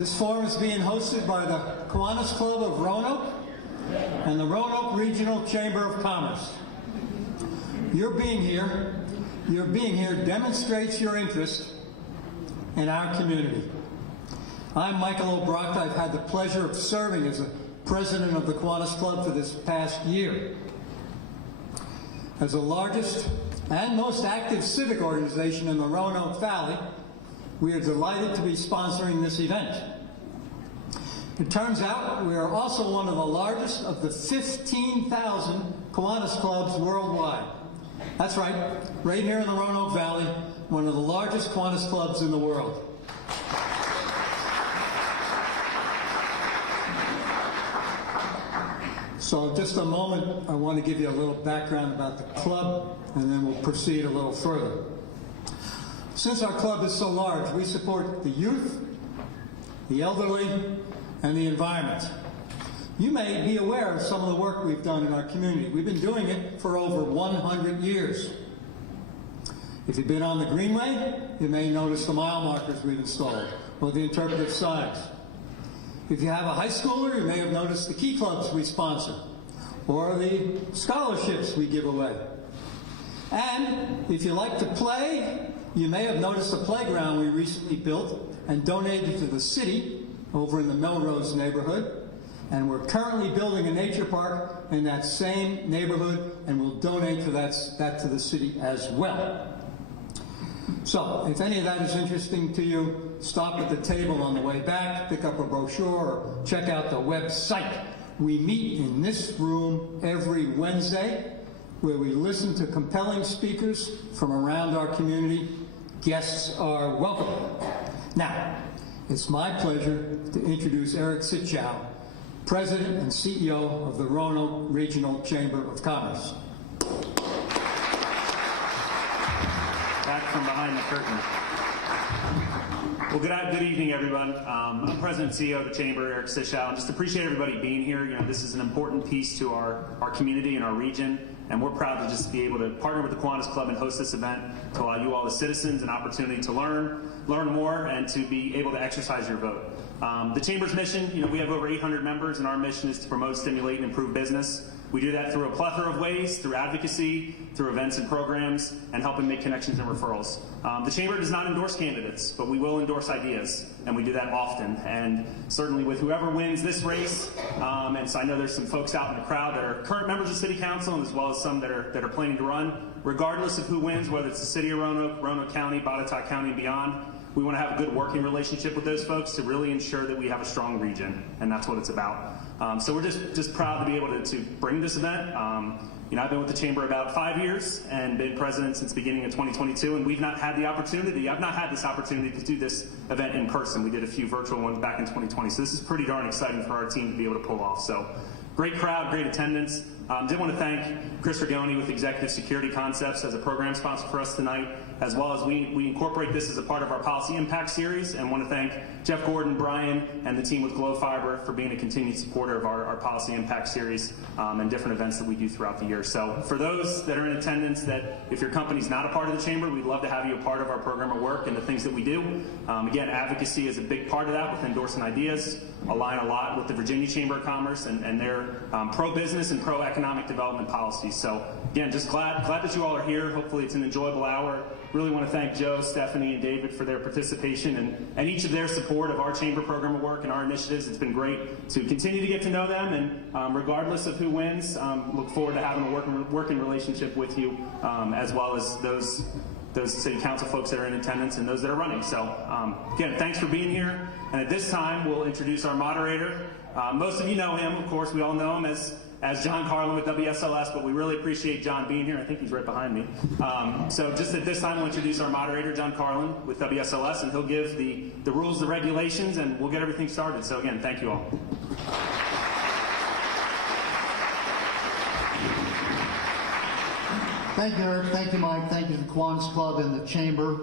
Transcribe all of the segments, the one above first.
This forum is being hosted by the Kiwanis Club of Roanoke and the Roanoke Regional Chamber of Commerce. Your being here demonstrates your interest in our community. I'm Michael O'Brock. I've had the pleasure of serving as the president of the Kiwanis Club for this past year. As the largest and most active civic organization in the Roanoke Valley, we are delighted to be sponsoring this event. It turns out we are also one of the largest of the 15,000 Kiwanis clubs worldwide. That's right here in the Roanoke Valley, one of the largest Kiwanis clubs in the world. So just a moment, I want to give you a little background about the club, and then we'll proceed a little further. Since our club is so large, we support the youth, the elderly, and the environment. You may be aware of some of the work we've done in our community. We've been doing it for over 100 years. If you've been on the Greenway, you may notice the mile markers we've installed, or the interpretive signs. If you have a high schooler, you may have noticed the key clubs we sponsor, or the scholarships we give away. And if you like to play, you may have noticed the playground we recently built and donated to the city over in the Melrose neighborhood. And we're currently building a nature park in that same neighborhood, and we'll donate to that to the city as well. So if any of that is interesting to you, stop at the table on the way back, pick up a brochure, or check out the website. We meet in this room every Wednesday, where we listen to compelling speakers from around our community. Guests are welcome. Now, it's my pleasure to introduce Eric Sitchow, President and CEO of the Roanoke Regional Chamber of Commerce. Back from behind the curtain. Well, good evening, everyone. I'm President and CEO of the Chamber, Eric Sitchow, and just appreciate everybody being here. You know, this is an important piece to our community and our region. And we're proud to just be able to partner with the Kiwanis Club and host this event to allow you all, the citizens, an opportunity to learn more, and to be able to exercise your vote. The Chamber's mission, we have over 800 members, and our mission is to promote, stimulate, and improve business. We do that through a plethora of ways, through advocacy, through events and programs, and helping make connections and referrals. The Chamber does not endorse candidates, but we will endorse ideas, and we do that often. And certainly with whoever wins this race, and so I know there's some folks out in the crowd that are current members of City Council, as well as some that are planning to run. Regardless of who wins, whether it's the City of Roanoke, Roanoke County, Botetourt County, and beyond, we want to have a good working relationship with those folks to really ensure that we have a strong region, and that's what it's about. So we're just proud to be able to bring this event. I've been with the Chamber about 5 years and been president since the beginning of 2022, and I've not had this opportunity to do this event in person. We did a few virtual ones back in 2020, so this is pretty darn exciting for our team to be able to pull off. So great crowd, great attendance. Did want to thank Chris Rigoni with Executive Security Concepts as a program sponsor for us tonight, as well as we incorporate this as a part of our Policy Impact Series, and want to thank Jeff Gordon, Brian, and the team with Glow Fiber for being a continued supporter of our Policy Impact Series and different events that we do throughout the year. So for those that are in attendance, that if your company's not a part of the Chamber, we'd love to have you a part of our program of work and the things that we do. Again, advocacy is a big part of that with endorsing ideas, align a lot with the Virginia Chamber of Commerce and their pro-business and pro-economic development policies. So again, just glad that you all are here. Hopefully it's an enjoyable hour. Really want to thank Joe, Stephanie, and David for their participation and each of their support of our Chamber program of work and our initiatives. It's been great to continue to get to know them, and regardless of who wins, look forward to having a working relationship with you, as well as those City Council folks that are in attendance and those that are running. So again, thanks for being here. And at this time, we'll introduce our moderator. Most of you know him, of course. We all know him as John Carlin with WSLS, but we really appreciate John being here. I think he's right behind me. So just at this time, we'll introduce our moderator, John Carlin with WSLS, and he'll give the rules, the regulations, and we'll get everything started. So again, thank you all. Thank you, Eric. Thank you, Mike. Thank you to the Kiwanis Club and the Chamber,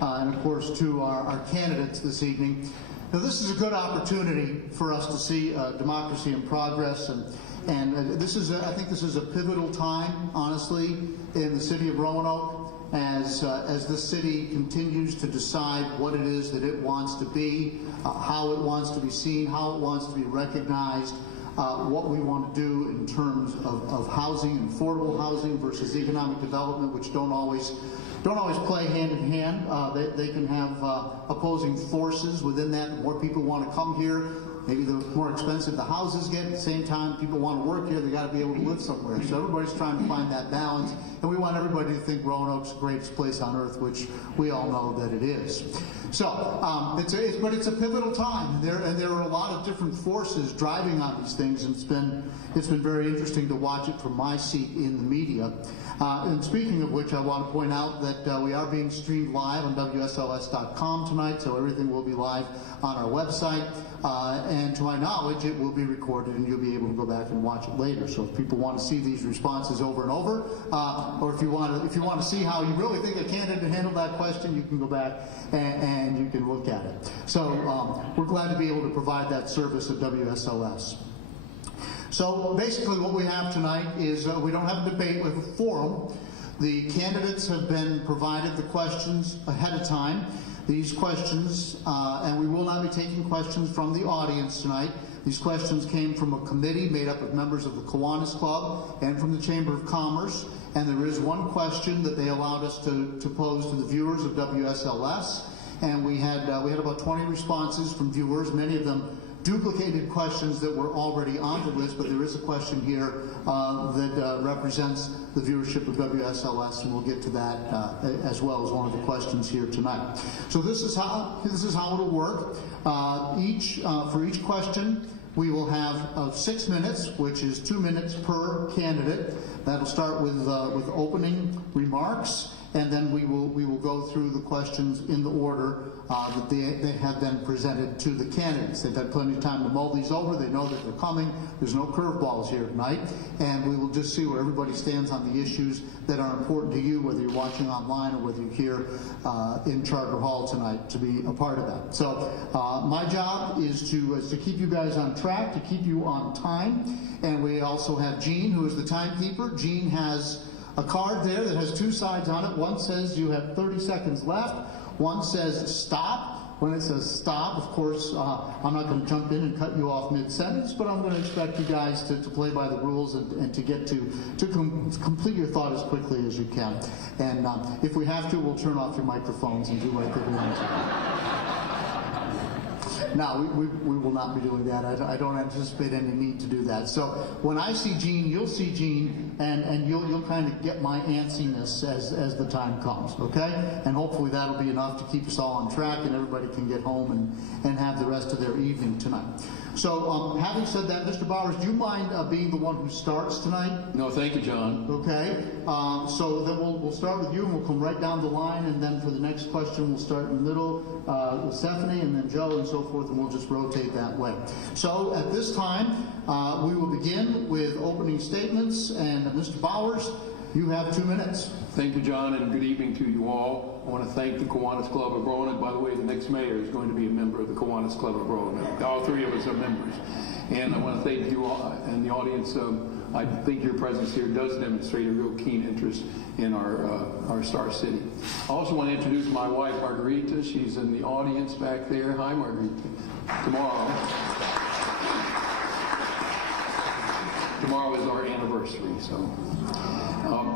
and of course to our candidates this evening. Now, this is a good opportunity for us to see democracy in progress, and I think this is a pivotal time, honestly, in the city of Roanoke. as the city continues to decide what it is that it wants to be, how it wants to be seen, how it wants to be recognized, what we want to do in terms of housing and affordable housing versus economic development, which don't always play hand in hand. They can have opposing forces within that. The more people want to come here, maybe the more expensive the houses get. At the same time, people want to work here, they got to be able to live somewhere. So everybody's trying to find that balance, and we want everybody to think Roanoke's the greatest place on earth, which we all know that it is. So, but it's a pivotal time, and there are a lot of different forces driving on these things, and it's been very interesting to watch it from my seat in the media. And speaking of which, I want to point out that we are being streamed live on WSLS.com tonight, so everything will be live on our website. And to my knowledge, it will be recorded, and you'll be able to go back and watch it later. So if people want to see these responses over and over, or if you want to see how you really think a candidate handled that question, you can go back and you can look at it. So we're glad to be able to provide that service at WSLS. So basically what we have tonight is we don't have a debate, we have a forum. The candidates have been provided the questions ahead of time. These questions, and we will not be taking questions from the audience tonight. These questions came from a committee made up of members of the Kiwanis Club and from the Chamber of Commerce. And there is one question that they allowed us to pose to the viewers of WSLS. And we had about 20 responses from viewers, many of them duplicated questions that were already on the list, but there is a question here that represents the viewership of WSLS, and we'll get to that as well as one of the questions here tonight. So this is how it'll work. For each question, we will have 6 minutes, which is 2 minutes per candidate. That'll start with opening remarks, and then we will go through the questions in the order that they have been presented to the candidates. They've had plenty of time to mull these over. They know that they're coming. There's no curveballs here tonight, and we will just see where everybody stands on the issues that are important to you, whether you're watching online or whether you're here in Charter Hall tonight to be a part of that. So my job is to keep you guys on track, to keep you on time, and we also have Jean, who is the timekeeper. Jean has a card there that has two sides on it. One says you have 30 seconds left. One says stop. When it says stop, of course, I'm not going to jump in and cut you off mid-sentence, but I'm going to expect you guys to play by the rules and to get to complete your thought as quickly as you can. And if we have to, we'll turn off your microphones and do like everyone else. No, we will not be doing that. I don't anticipate any need to do that. So when I see Jean, you'll see Jean, and you'll kind of get my antsiness as the time comes, okay? And hopefully that'll be enough to keep us all on track, and everybody can get home and have the rest of their evening tonight. So having said that, Mr. Bowers, do you mind being the one who starts tonight? No, thank you, John. Okay. So then we'll start with you, and we'll come right down the line, and then for the next question, we'll start in the middle with Stephanie, and then Joe, and so forth, and we'll just rotate that way. So at this time, we will begin with opening statements, and Mr. Bowers, you have 2 minutes. Thank you, John, and good evening to you all. I want to thank the Kiwanis Club of Roanoke. By the way, the next mayor is going to be a member of the Kiwanis Club of Roanoke. All three of us are members. And I want to thank you all and the audience. I think your presence here does demonstrate a real keen interest in our star city. I also want to introduce my wife, Margarita. She's in the audience back there. Hi, Margarita. Tomorrow is our anniversary, so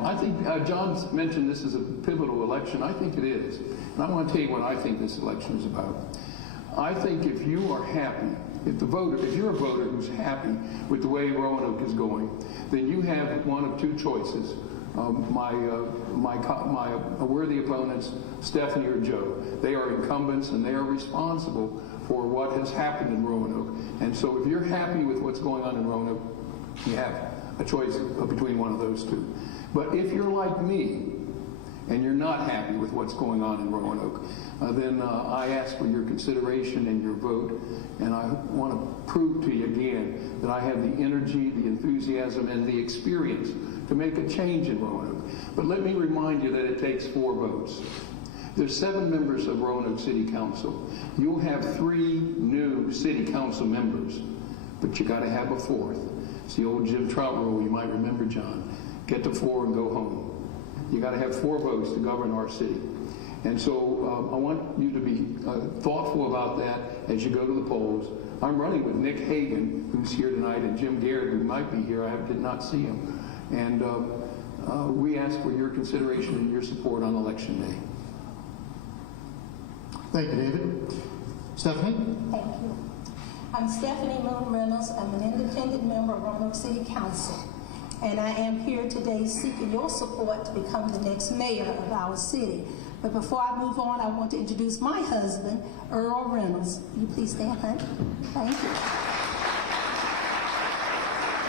I think John mentioned this is a pivotal election. I think it is, and I want to tell you what I think this election is about. I think if you are happy, if you're a voter who's happy with the way Roanoke is going, then you have one of two choices. My worthy opponents, Stephanie or Joe, they are incumbents and they are responsible for what has happened in Roanoke. And so if you're happy with what's going on in Roanoke, you have a choice between one of those two. But if you're like me, and you're not happy with what's going on in Roanoke, then I ask for your consideration and your vote, and I want to prove to you again that I have the energy, the enthusiasm, and the experience to make a change in Roanoke. But let me remind you that it takes 4 votes. There's 7 members of Roanoke City Council. You'll have 3 new city council members, but you got to have a 4th. It's the old Jim Trout rule, you might remember, John. Get to 4 and go home. You got to have 4 votes to govern our city. And so I want you to be thoughtful about that as you go to the polls. I'm running with Nick Hagan, who's here tonight, and Jim Garrett, who might be here. I did not see him. And we ask for your consideration and your support on Election Day. Thank you, David. Stephanie? Thank you. I'm Stephanie Moon Reynolds. I'm an independent member of Roanoke City Council, and I am here today seeking your support to become the next mayor of our city. But before I move on, I want to introduce my husband, Earl Reynolds. Will you please stand, honey? Thank you.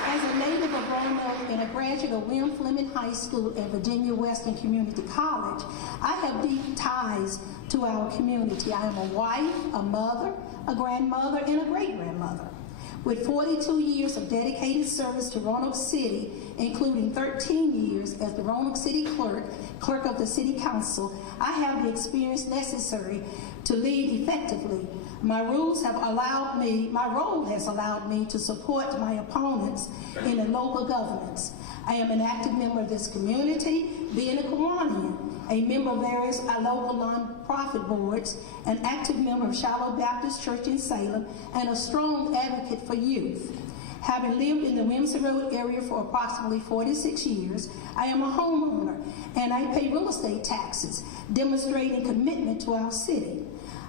As a native of Roanoke and a graduate of William Fleming High School and Virginia Western Community College, I have deep ties to our community. I am a wife, a mother, a grandmother, and a great-grandmother. With 42 years of dedicated service to Roanoke City, including 13 years as the Roanoke City clerk of the City Council, I have the experience necessary to lead effectively. My role has allowed me to support my opponents in the local governments. I am an active member of this community, being a Kiwanian, a member of various local nonprofit boards, an active member of Shiloh Baptist Church in Salem, and a strong advocate for youth. Having lived in the Williamson Road area for approximately 46 years, I am a homeowner, and I pay real estate taxes, demonstrating commitment to our city.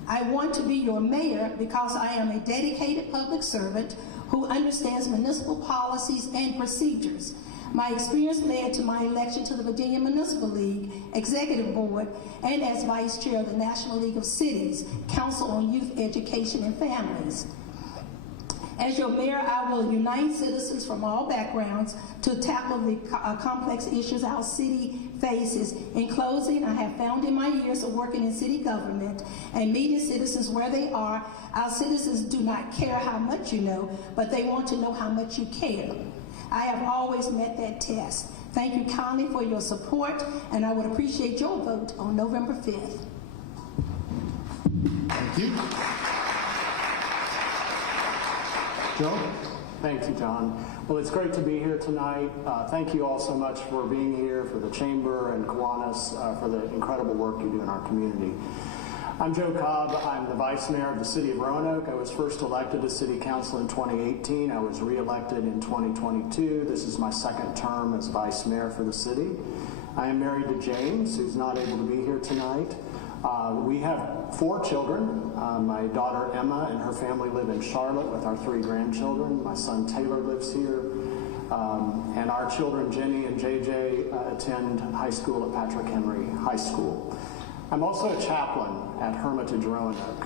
I want to be your mayor because I am a dedicated public servant who understands municipal policies and procedures. My experience led to my election to the Virginia Municipal League Executive Board and as Vice Chair of the National League of Cities, Council on Youth Education and Families. As your mayor, I will unite citizens from all backgrounds to tackle the complex issues our city faces. In closing, I have found in my years of working in city government and meeting citizens where they are, our citizens do not care how much you know, but they want to know how much you care. I have always met that test. Thank you kindly for your support, and I would appreciate your vote on November 5th. Thank you. Joe? Thank you, John. Well, it's great to be here tonight. Thank you all so much for being here, for the Chamber and Kiwanis, for the incredible work you do in our community. I'm Joe Cobb. I'm the Vice Mayor of the City of Roanoke. I was first elected to City Council in 2018. I was re-elected in 2022. This is my second term as Vice Mayor for the city. I am married to James, who's not able to be here tonight. We have 4 children. My daughter Emma and her family live in Charlotte with our 3 grandchildren. My son Taylor lives here. And our children Jenny and JJ attend high school at Patrick Henry High School. I'm also a chaplain at Hermitage, Roanoke.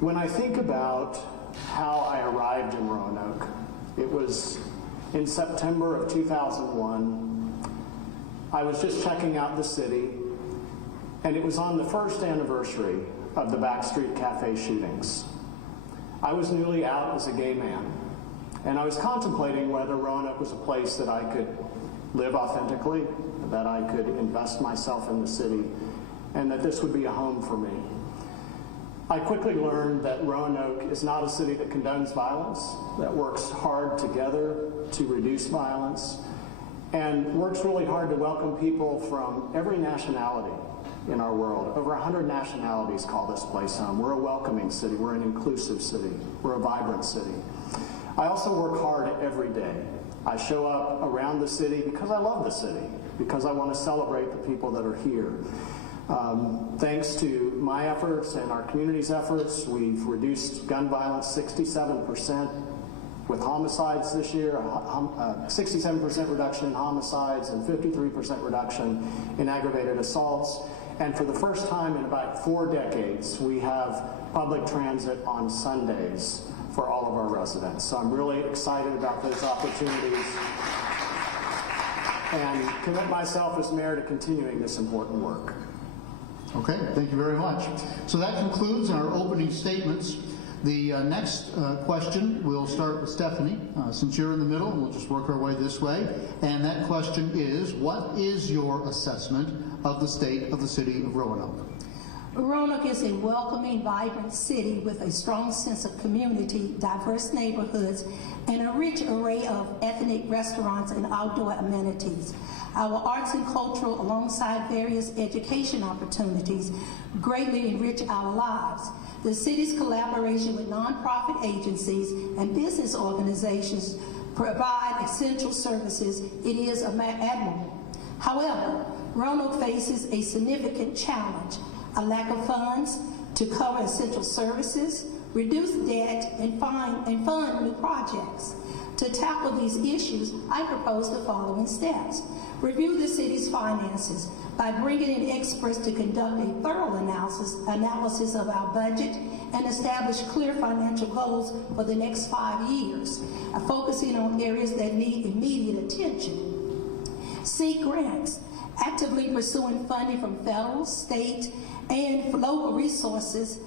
When I think about how I arrived in Roanoke, it was in September of 2001. I was just checking out the city, and it was on the first anniversary of the Backstreet Cafe shootings. I was newly out as a gay man, and I was contemplating whether Roanoke was a place that I could live authentically, that I could invest myself in the city, and that this would be a home for me. I quickly learned that Roanoke is not a city that condones violence, that works hard together to reduce violence, and works really hard to welcome people from every nationality in our world. Over 100 nationalities call this place home. We're a welcoming city. We're an inclusive city. We're a vibrant city. I also work hard every day. I show up around the city because I love the city, because I want to celebrate the people that are here. Thanks to my efforts and our community's efforts, we've reduced gun violence 67% with homicides this year, 67% reduction in homicides and 53% reduction in aggravated assaults. And for the first time in about 4 decades, we have public transit on Sundays for all of our residents. So I'm really excited about those opportunities and commit myself as mayor to continuing this important work. Okay, thank you very much. So that concludes our opening statements. The next question, we'll start with Stephanie. Since you're in the middle, we'll just work our way this way. And that question is, what is your assessment of the state of the city of Roanoke? Roanoke is a welcoming, vibrant city with a strong sense of community, diverse neighborhoods, and a rich array of ethnic restaurants and outdoor amenities. Our arts and cultural, alongside various education opportunities, greatly enrich our lives. The city's collaboration with nonprofit agencies and business organizations provide essential services. It is admirable. However, Roanoke faces a significant challenge: a lack of funds to cover essential services, reduce debt, and fund new projects. To tackle these issues, I propose the following steps. Review the city's finances by bringing in experts to conduct a thorough analysis of our budget and establish clear financial goals for the next 5 years, focusing on areas that need immediate attention. Seek grants, actively pursuing funding from federal, state, and local sources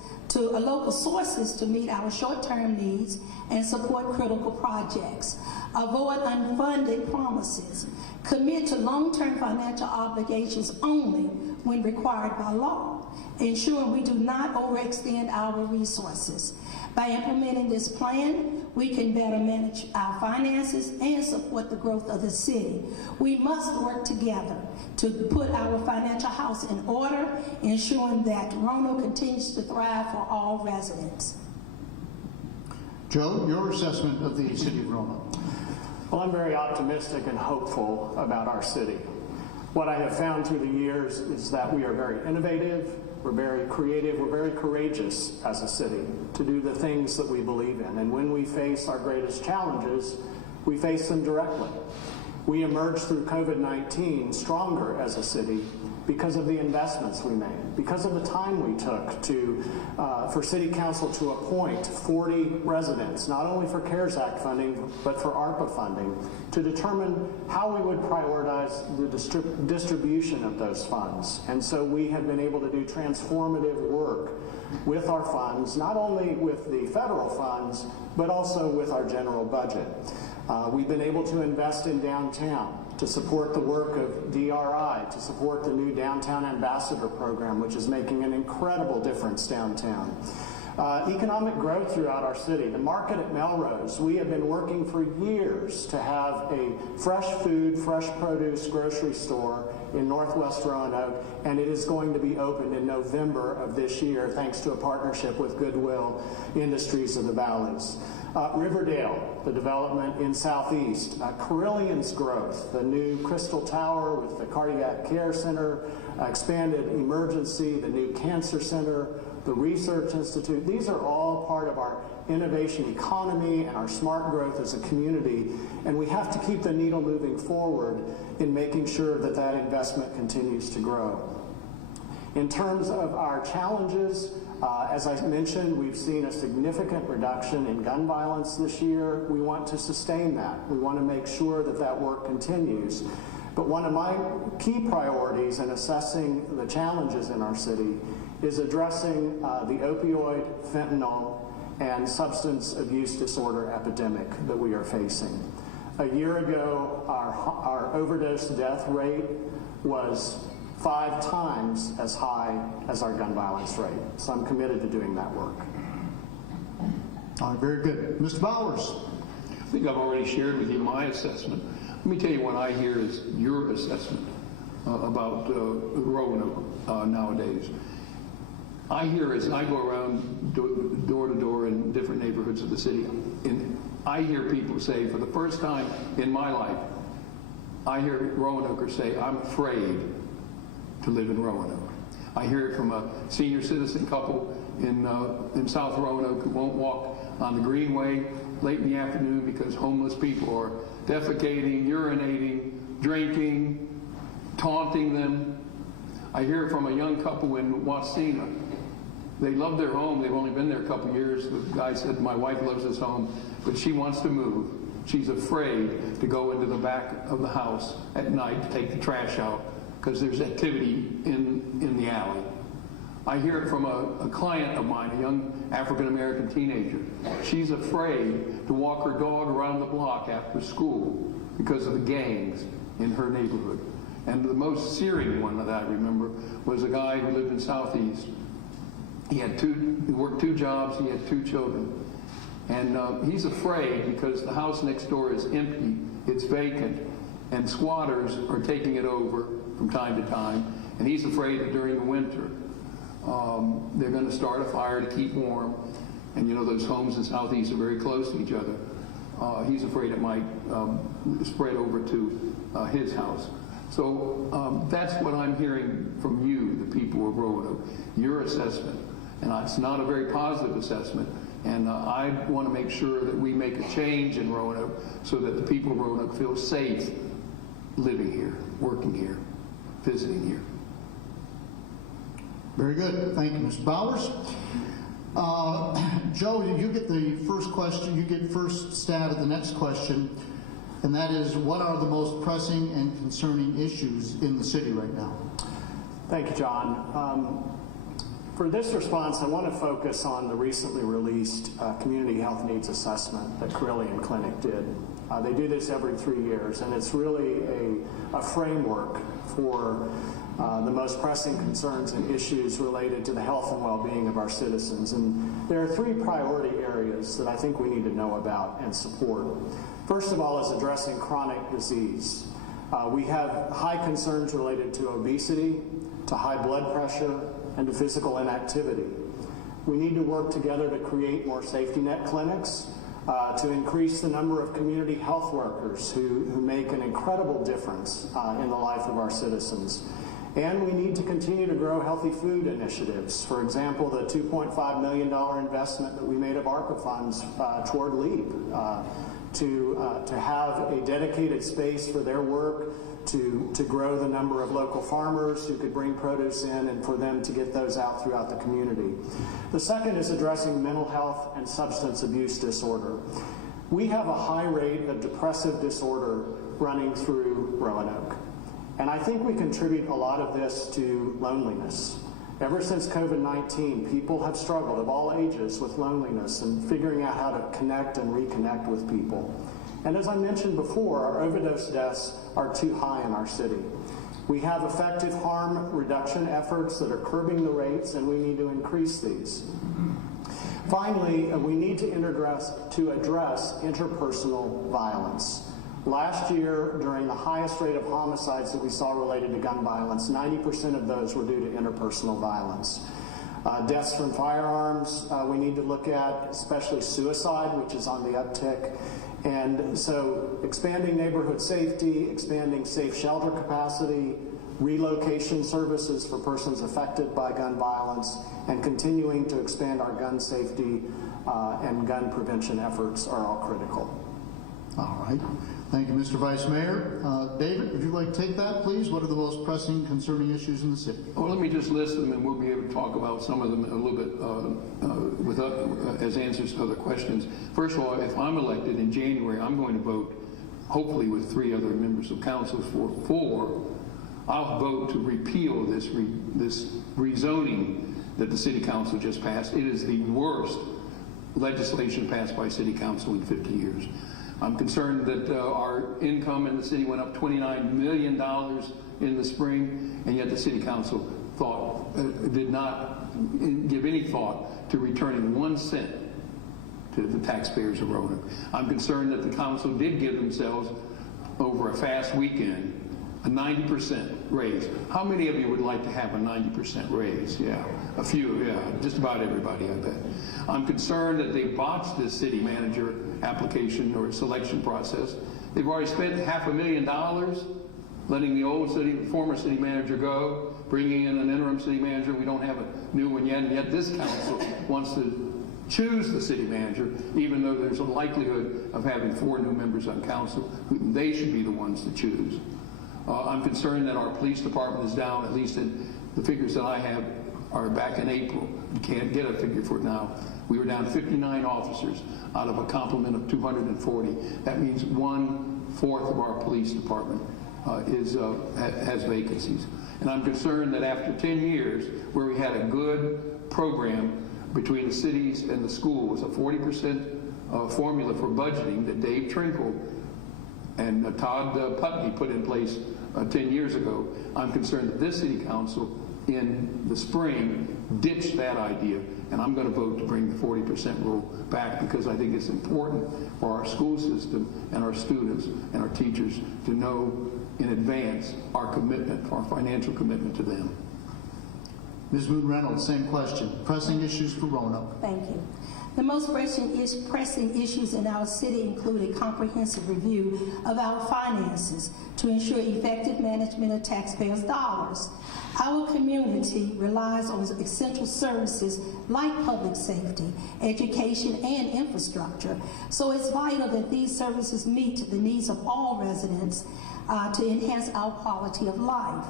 to meet our short-term needs and support critical projects. Avoid unfunded promises. Commit to long-term financial obligations only when required by law, ensuring we do not overextend our resources. By implementing this plan, we can better manage our finances and support the growth of the city. We must work together to put our financial house in order, ensuring that Roanoke continues to thrive for all residents. Joe, your assessment of the city of Roanoke. Well, I'm very optimistic and hopeful about our city. What I have found through the years is that we are very innovative, we're very creative, we're very courageous as a city to do the things that we believe in. And when we face our greatest challenges, we face them directly. We emerged through COVID-19 stronger as a city because of the investments we made, because of the time we took for City Council to appoint 40 residents, not only for CARES Act funding, but for ARPA funding, to determine how we would prioritize the distribution of those funds. And so we have been able to do transformative work with our funds, not only with the federal funds, but also with our general budget. We've been able to invest in downtown, to support the work of DRI, to support the new Downtown Ambassador program, which is making an incredible difference downtown. Economic growth throughout our city. The market at Melrose, we have been working for years to have a fresh food, fresh produce grocery store in Northwest Roanoke, and it is going to be opened in November of this year, thanks to a partnership with Goodwill Industries of the Valleys. Riverdale, the development in Southeast. Carillion's growth, the new Crystal Tower with the Cardiac Care Center, expanded emergency, the new Cancer Center, the Research Institute. These are all part of our innovation economy and our smart growth as a community, and we have to keep the needle moving forward in making sure that that investment continues to grow. In terms of our challenges, as I mentioned, we've seen a significant reduction in gun violence this year. We want to sustain that. We want to make sure that that work continues. But one of my key priorities in assessing the challenges in our city is addressing the opioid, fentanyl, and substance abuse disorder epidemic that we are facing. A year ago, our overdose death rate was 5 times as high as our gun violence rate. So I'm committed to doing that work. All right, very good. Mr. Bowers. I think I've already shared with you my assessment. Let me tell you what I hear is your assessment about Roanoke nowadays. I hear as I go around door to door in different neighborhoods of the city, and I hear people say, for the first time in my life, I hear Roanokers say, I'm afraid to live in Roanoke. I hear it from a senior citizen couple in South Roanoke who won't walk on the Greenway late in the afternoon because homeless people are defecating, urinating, drinking, taunting them. I hear it from a young couple in Wasena. They love their home. They've only been there a couple years. The guy said, my wife loves this home, but she wants to move. She's afraid to go into the back of the house at night to take the trash out because there's activity in the alley. I hear it from a client of mine, a young African-American teenager. She's afraid to walk her dog around the block after school because of the gangs in her neighborhood. And the most searing one that I remember was a guy who lived in Southeast, He worked 2 jobs, he had 2 children. And he's afraid because the house next door is empty, it's vacant, and squatters are taking it over from time to time. And he's afraid that during the winter, they're going to start a fire to keep warm. And you know, those homes in Southeast are very close to each other. He's afraid it might spread over to his house. So that's what I'm hearing from you, the people of Roanoke, your assessment. And it's not a very positive assessment. And I want to make sure that we make a change in Roanoke so that the people of Roanoke feel safe living here, working here, visiting here. Very good. Thank you, Mr. Bowers. Joe, you get the first question. You get first stab at the next question, and that is, what are the most pressing and concerning issues in the city right now? Thank you, John. For this response, I want to focus on the recently released Community Health Needs Assessment that Carilion Clinic did. They do this every 3 years, and it's really a framework for the most pressing concerns and issues related to the health and well-being of our citizens. And there are 3 priority areas that I think we need to know about and support. First of all is addressing chronic disease. We have high concerns related to obesity, to high blood pressure, and to physical inactivity. We need to work together to create more safety net clinics, to increase the number of community health workers who make an incredible difference in the life of our citizens. And we need to continue to grow healthy food initiatives. For example, the $2.5 million investment that we made of ARPA funds toward LEAP to have a dedicated space for their work, to grow the number of local farmers who could bring produce in and for them to get those out throughout the community. The second is addressing mental health and substance abuse disorder. We have a high rate of depressive disorder running through Roanoke. And I think we contribute a lot of this to loneliness. Ever since COVID-19, people have struggled of all ages with loneliness and figuring out how to connect and reconnect with people. And as I mentioned before, our overdose deaths are too high in our city. We have effective harm reduction efforts that are curbing the rates, and we need to increase these. Finally, we need to address interpersonal violence. Last year, during the highest rate of homicides that we saw related to gun violence, 90% of those were due to interpersonal violence. Deaths from firearms, we need to look at, especially suicide, which is on the uptick. And so expanding neighborhood safety, expanding safe shelter capacity, relocation services for persons affected by gun violence, and continuing to expand our gun safety and gun prevention efforts are all critical. All right. Thank you, Mr. Vice Mayor. David, would you like to take that, please? What are the most pressing, concerning issues in the city? Well, let me just list them, and we'll be able to talk about some of them a little bit as answers to other questions. First of all, if I'm elected in January, I'm going to vote, hopefully with 3 other members of council, I'll vote to repeal this rezoning that the city council just passed. It is the worst legislation passed by city council in 50 years. I'm concerned that our income in the city went up $29 million in the spring, and yet the city council did not give any thought to returning 1 cent to the taxpayers of Roanoke. I'm concerned that the council did give themselves, over a fast weekend, a 90% raise. How many of you would like to have a 90% raise? Yeah, a few, yeah, just about everybody, I bet. I'm concerned that they botched this city manager application or selection process. They've already spent $500,000 letting the former city manager go, bringing in an interim city manager. We don't have a new one yet, and yet this council wants to choose the city manager, even though there's a likelihood of having 4 new members on council. They should be the ones to choose. I'm concerned that our police department is down, at least in the figures that I have are back in April. You can't get a figure for it now. We were down 59 officers out of a complement of 240. That means 1/4 of our police department has vacancies. And I'm concerned that after 10 years, where we had a good program between the cities and the schools, a 40% formula for budgeting that Dave Trinkle and Todd Putney put in place 10 years ago, I'm concerned that this city council in the spring ditched that idea, and I'm going to vote to bring the 40% rule back because I think it's important for our school system and our students and our teachers to know in advance our commitment, our financial commitment to them. Ms. Moon Reynolds, same question. Pressing issues for Roanoke. Thank you. The most pressing issues in our city include a comprehensive review of our finances to ensure effective management of taxpayers' dollars. Our community relies on essential services like public safety, education, and infrastructure. So it's vital that these services meet the needs of all residents to enhance our quality of life.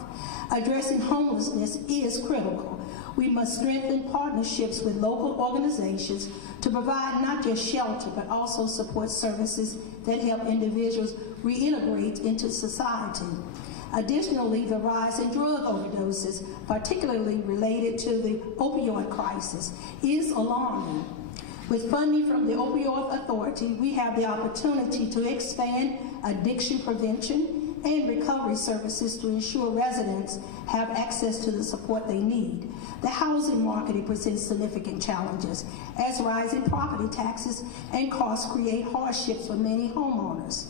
Addressing homelessness is critical. We must strengthen partnerships with local organizations to provide not just shelter, but also support services that help individuals reintegrate into society. Additionally, the rise in drug overdoses, particularly related to the opioid crisis, is alarming. With funding from the Opioid Authority, we have the opportunity to expand addiction prevention and recovery services to ensure residents have access to the support they need. The housing market presents significant challenges as rising property taxes and costs create hardships for many homeowners.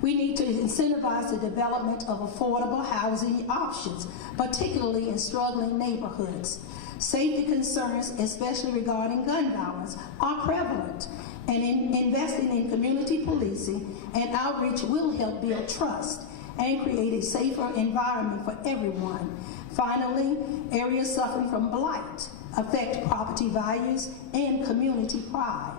We need to incentivize the development of affordable housing options, particularly in struggling neighborhoods. Safety concerns, especially regarding gun violence, are prevalent, and investing in community policing and outreach will help build trust and create a safer environment for everyone. Finally, areas suffering from blight affect property values and community pride.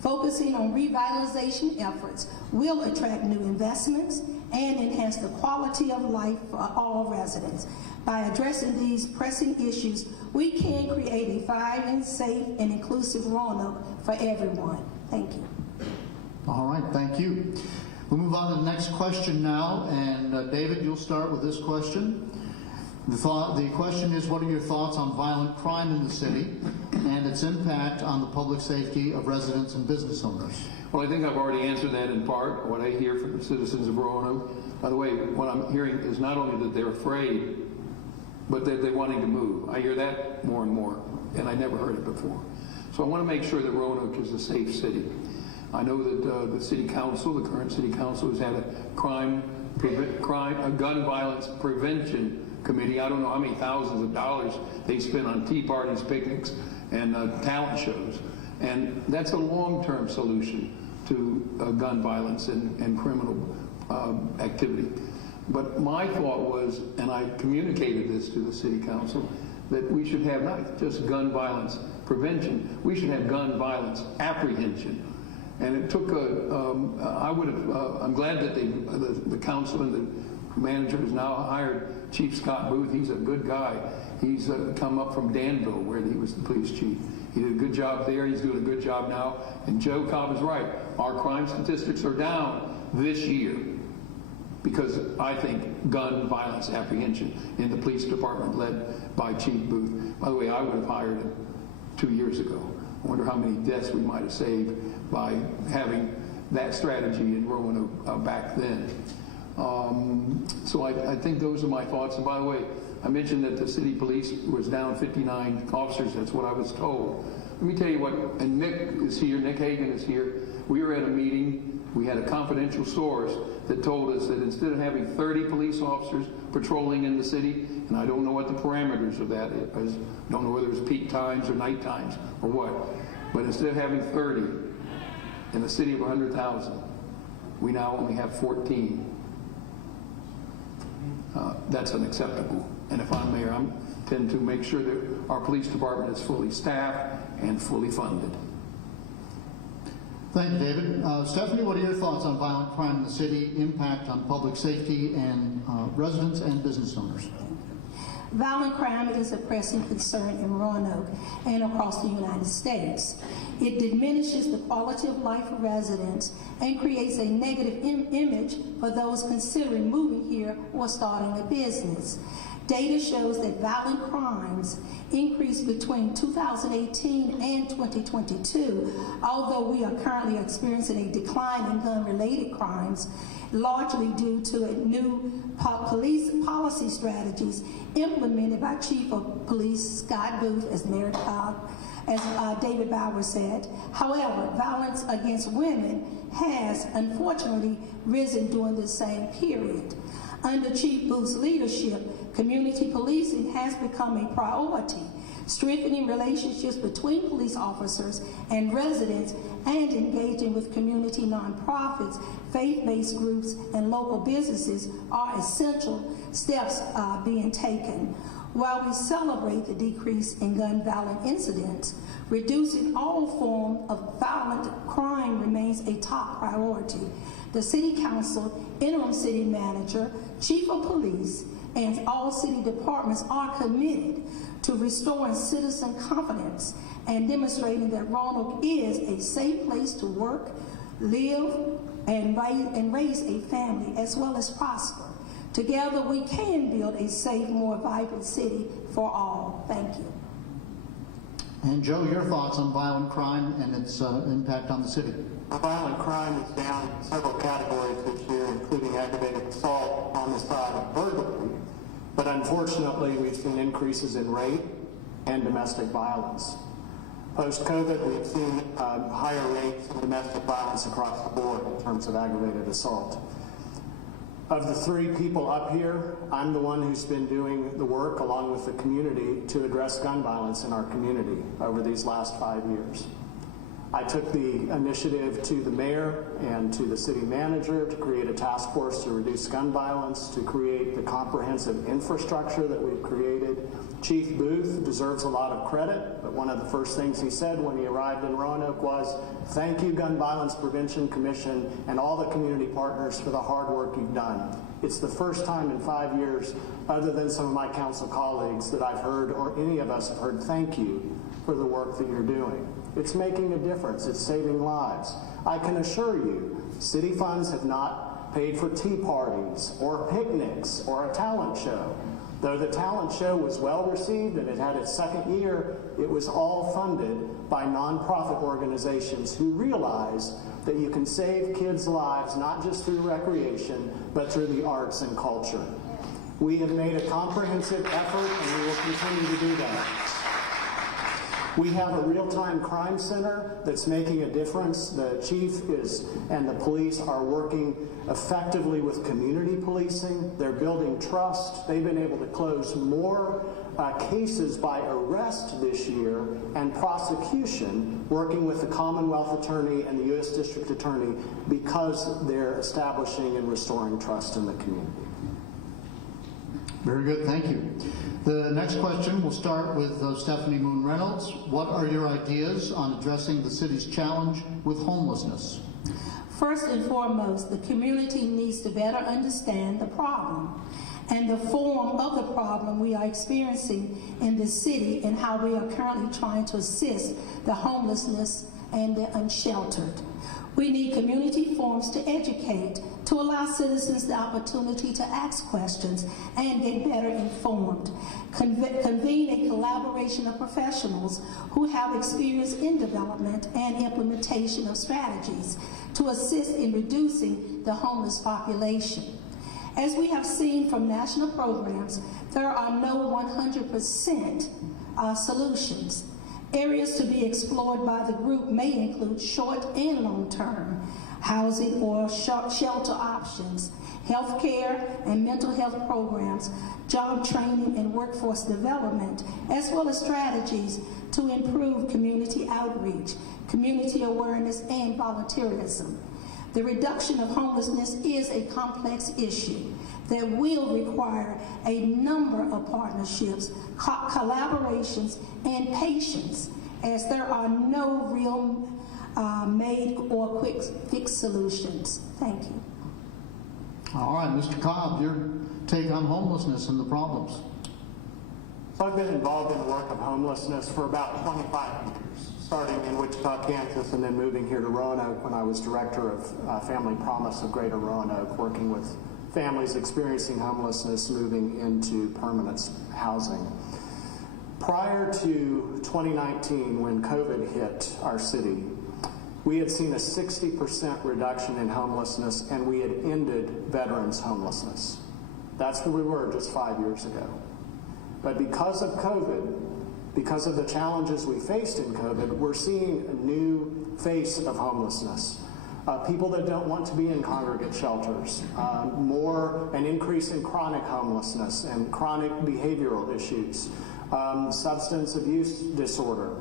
Focusing on revitalization efforts will attract new investments and enhance the quality of life for all residents. By addressing these pressing issues, we can create a thriving, safe, and inclusive Roanoke for everyone. Thank you. All right, thank you. We'll move on to the next question now, and David, you'll start with this question. The question is, what are your thoughts on violent crime in the city and its impact on the public safety of residents and business owners? Well, I think I've already answered that in part, what I hear from the citizens of Roanoke. By the way, what I'm hearing is not only that they're afraid, but that they're wanting to move. I hear that more and more, and I never heard it before. So I want to make sure that Roanoke is a safe city. I know that the city council, the current city council, has had a gun violence prevention committee. I don't know how many thousands of dollars they spend on tea parties, picnics, and talent shows. And that's a long-term solution to gun violence and criminal activity. But my thought was, and I communicated this to the city council, that we should have not just gun violence prevention, we should have gun violence apprehension. And it took I'm glad that the council and the manager has now hired Chief Scott Booth. He's a good guy. He's come up from Danville, where he was the police chief. He did a good job there. He's doing a good job now. And Joe Cobb is right. Our crime statistics are down this year because I think gun violence apprehension in the police department led by Chief Booth. By the way, I would have hired him 2 years ago. I wonder how many deaths we might have saved by having that strategy in Roanoke back then. So I think those are my thoughts. And by the way, I mentioned that the city police was down 59 officers. That's what I was told. Let me tell you what, and Nick is here, Nick Hagan is here. We were at a meeting. We had a confidential source that told us that instead of having 30 police officers patrolling in the city, and I don't know what the parameters of that is, I don't know whether it's peak times or night times or what, but instead of having 30 in a city of 100,000, we now only have 14. That's unacceptable. And if I'm mayor, I tend to make sure that our police department is fully staffed and fully funded. Thank you, David. Stephanie, what are your thoughts on violent crime in the city, impact on public safety and residents and business owners? Violent crime is a pressing concern in Roanoke and across the United States. It diminishes the quality of life of residents and creates a negative image for those considering moving here or starting a business. Data shows that violent crimes increased between 2018 and 2022, although we are currently experiencing a decline in gun-related crimes, largely due to new police policy strategies implemented by Chief of Police Scott Booth, as David Bauer said. However, violence against women has unfortunately risen during the same period. Under Chief Booth's leadership, community policing has become a priority, strengthening relationships between police officers and residents and engaging with community nonprofits, faith-based groups, and local businesses are essential steps being taken. While we celebrate the decrease in gun violent incidents, reducing all forms of violent crime remains a top priority. The City Council, Interim City Manager, Chief of Police, and all city departments are committed to restoring citizen confidence and demonstrating that Roanoke is a safe place to work, live, and raise a family, as well as prosper. Together, we can build a safe, more vibrant city for all. Thank you. And Joe, your thoughts on violent crime and its impact on the city? Violent crime is down in several categories this year, including aggravated assault, homicide, and burglary. But unfortunately, we've seen increases in rape and domestic violence. Post-COVID, we've seen higher rates of domestic violence across the board in terms of aggravated assault. Of the three people up here, I'm the one who's been doing the work along with the community to address gun violence in our community over these last 5 years. I took the initiative to the mayor and to the city manager to create a task force to reduce gun violence, to create the comprehensive infrastructure that we've created. Chief Booth deserves a lot of credit, but one of the first things he said when he arrived in Roanoke was, "Thank you, Gun Violence Prevention Commission and all the community partners for the hard work you've done." It's the first time in 5 years, other than some of my council colleagues, that I've heard, or any of us have heard, thank you for the work that you're doing. It's making a difference. It's saving lives. I can assure you, city funds have not paid for tea parties or picnics or a talent show. Though the talent show was well received and it had its second year, it was all funded by nonprofit organizations who realize that you can save kids' lives not just through recreation, but through the arts and culture. We have made a comprehensive effort and we will continue to do that. We have a real-time crime center that's making a difference. The chief and the police are working effectively with community policing. They're building trust. They've been able to close more cases by arrest this year and prosecution, working with the Commonwealth Attorney and the U.S. District Attorney, because they're establishing and restoring trust in the community. Very good, thank you. The next question will start with Stephanie Moon Reynolds. What are your ideas on addressing the city's challenge with homelessness? First and foremost, the community needs to better understand the problem and the form of the problem we are experiencing in this city and how we are currently trying to assist the homelessness and the unsheltered. We need community forums to educate, to allow citizens the opportunity to ask questions and get better informed. Convene a collaboration of professionals who have experience in development and implementation of strategies to assist in reducing the homeless population. As we have seen from national programs, there are no 100% solutions. Areas to be explored by the group may include short and long-term housing or shelter options, health care and mental health programs, job training and workforce development, as well as strategies to improve community outreach, community awareness, and volunteerism. The reduction of homelessness is a complex issue that will require a number of partnerships, collaborations, and patience, as there are no real made or quick fix solutions. Thank you. All right, Mr. Cobb, your take on homelessness and the problems. So I've been involved in the work of homelessness for about 25 years, starting in Wichita, Kansas, and then moving here to Roanoke when I was director of Family Promise of Greater Roanoke, working with families experiencing homelessness moving into permanent housing. Prior to 2019, when COVID hit our city, we had seen a 60% reduction in homelessness, and we had ended veterans' homelessness. That's where we were just 5 years ago. But because of COVID, because of the challenges we faced in COVID, we're seeing a new face of homelessness. People that don't want to be in congregate shelters, an increase in chronic homelessness and chronic behavioral issues, substance abuse disorder.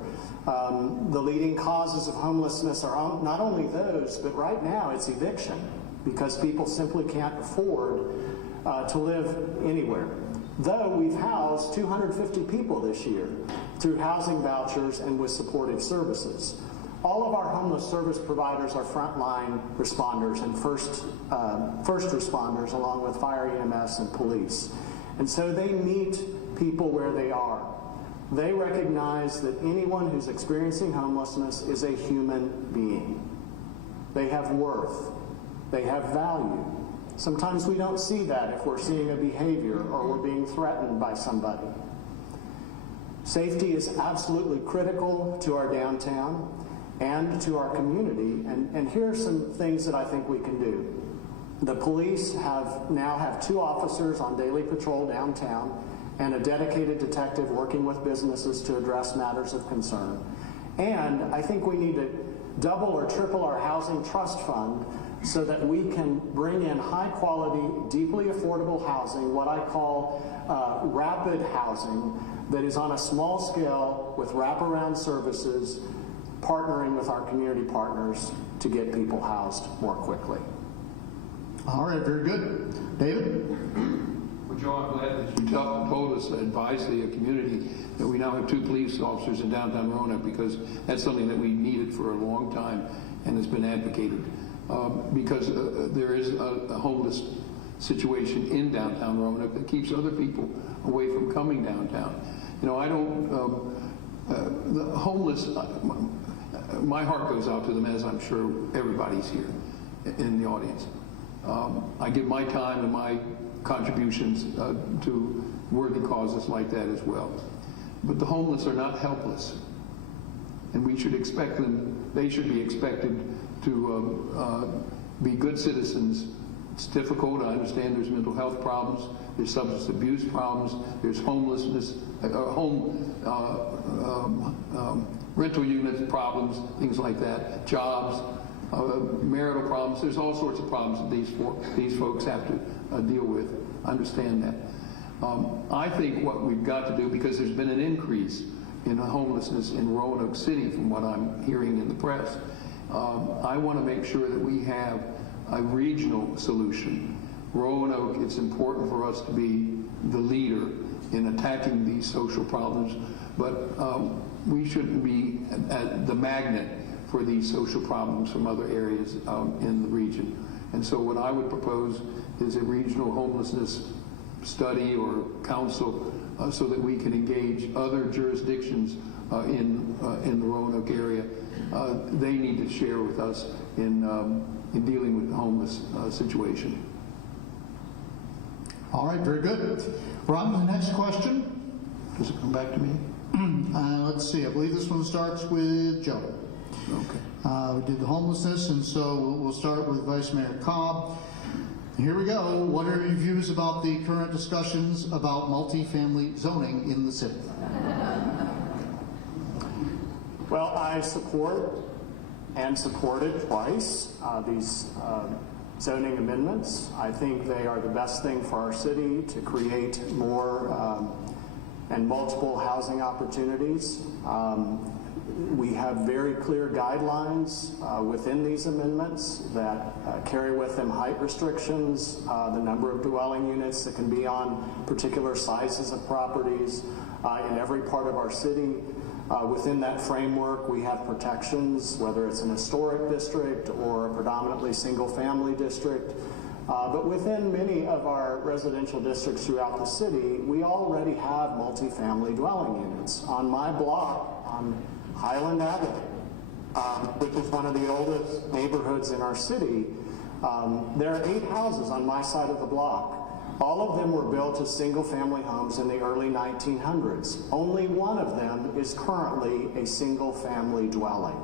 The leading causes of homelessness are not only those, but right now it's eviction, because people simply can't afford to live anywhere. Though we've housed 250 people this year through housing vouchers and with supportive services. All of our homeless service providers are frontline responders and first responders, along with fire, EMS, and police. And so they meet people where they are. They recognize that anyone who's experiencing homelessness is a human being. They have worth. They have value. Sometimes we don't see that if we're seeing a behavior or we're being threatened by somebody. Safety is absolutely critical to our downtown and to our community, and here are some things that I think we can do. The police now have 2 officers on daily patrol downtown and a dedicated detective working with businesses to address matters of concern. And I think we need to double or triple our housing trust fund so that we can bring in high quality, deeply affordable housing, what I call rapid housing, that is on a small scale with wraparound services, partnering with our community partners to get people housed more quickly. All right, very good. David? Well, Joe, I'm glad that you told us, advised the community that we now have 2 police officers in downtown Roanoke, because that's something that we needed for a long time and has been advocated. Because there is a homeless situation in downtown Roanoke that keeps other people away from coming downtown. You know, I don't, the homeless, my heart goes out to them, as I'm sure everybody's here in the audience. I give my time and my contributions to worthy causes like that as well. But the homeless are not helpless, and we should expect them, they should be expected to be good citizens. It's difficult. I understand there's mental health problems, there's substance abuse problems, there's homelessness, rental units problems, things like that, jobs, marital problems. There's all sorts of problems that these folks have to deal with. I understand that. I think what we've got to do, because there's been an increase in homelessness in Roanoke City from what I'm hearing in the press, I want to make sure that we have a regional solution. Roanoke, it's important for us to be the leader in attacking these social problems, but we shouldn't be the magnet for these social problems from other areas in the region. And so what I would propose is a regional homelessness study or council so that we can engage other jurisdictions in the Roanoke area. They need to share with us in dealing with the homeless situation. All right, very good. We're on to the next question. Does it come back to me? Let's see. I believe this one starts with Joe. Okay. We did the homelessness, and so we'll start with Vice Mayor Cobb. Here we go. What are your views about the current discussions about multifamily zoning in the city? Well, I support and supported twice these zoning amendments. I think they are the best thing for our city to create more and multiple housing opportunities. We have very clear guidelines within these amendments that carry with them height restrictions, the number of dwelling units that can be on particular sizes of properties in every part of our city. Within that framework, we have protections, whether it's an historic district or a predominantly single-family district. But within many of our residential districts throughout the city, we already have multifamily dwelling units. On my block, on Highland Avenue, which is one of the oldest neighborhoods in our city, There are 8 houses on my side of the block. All of them were built as single-family homes in the early 1900s. Only one of them is currently a single-family dwelling.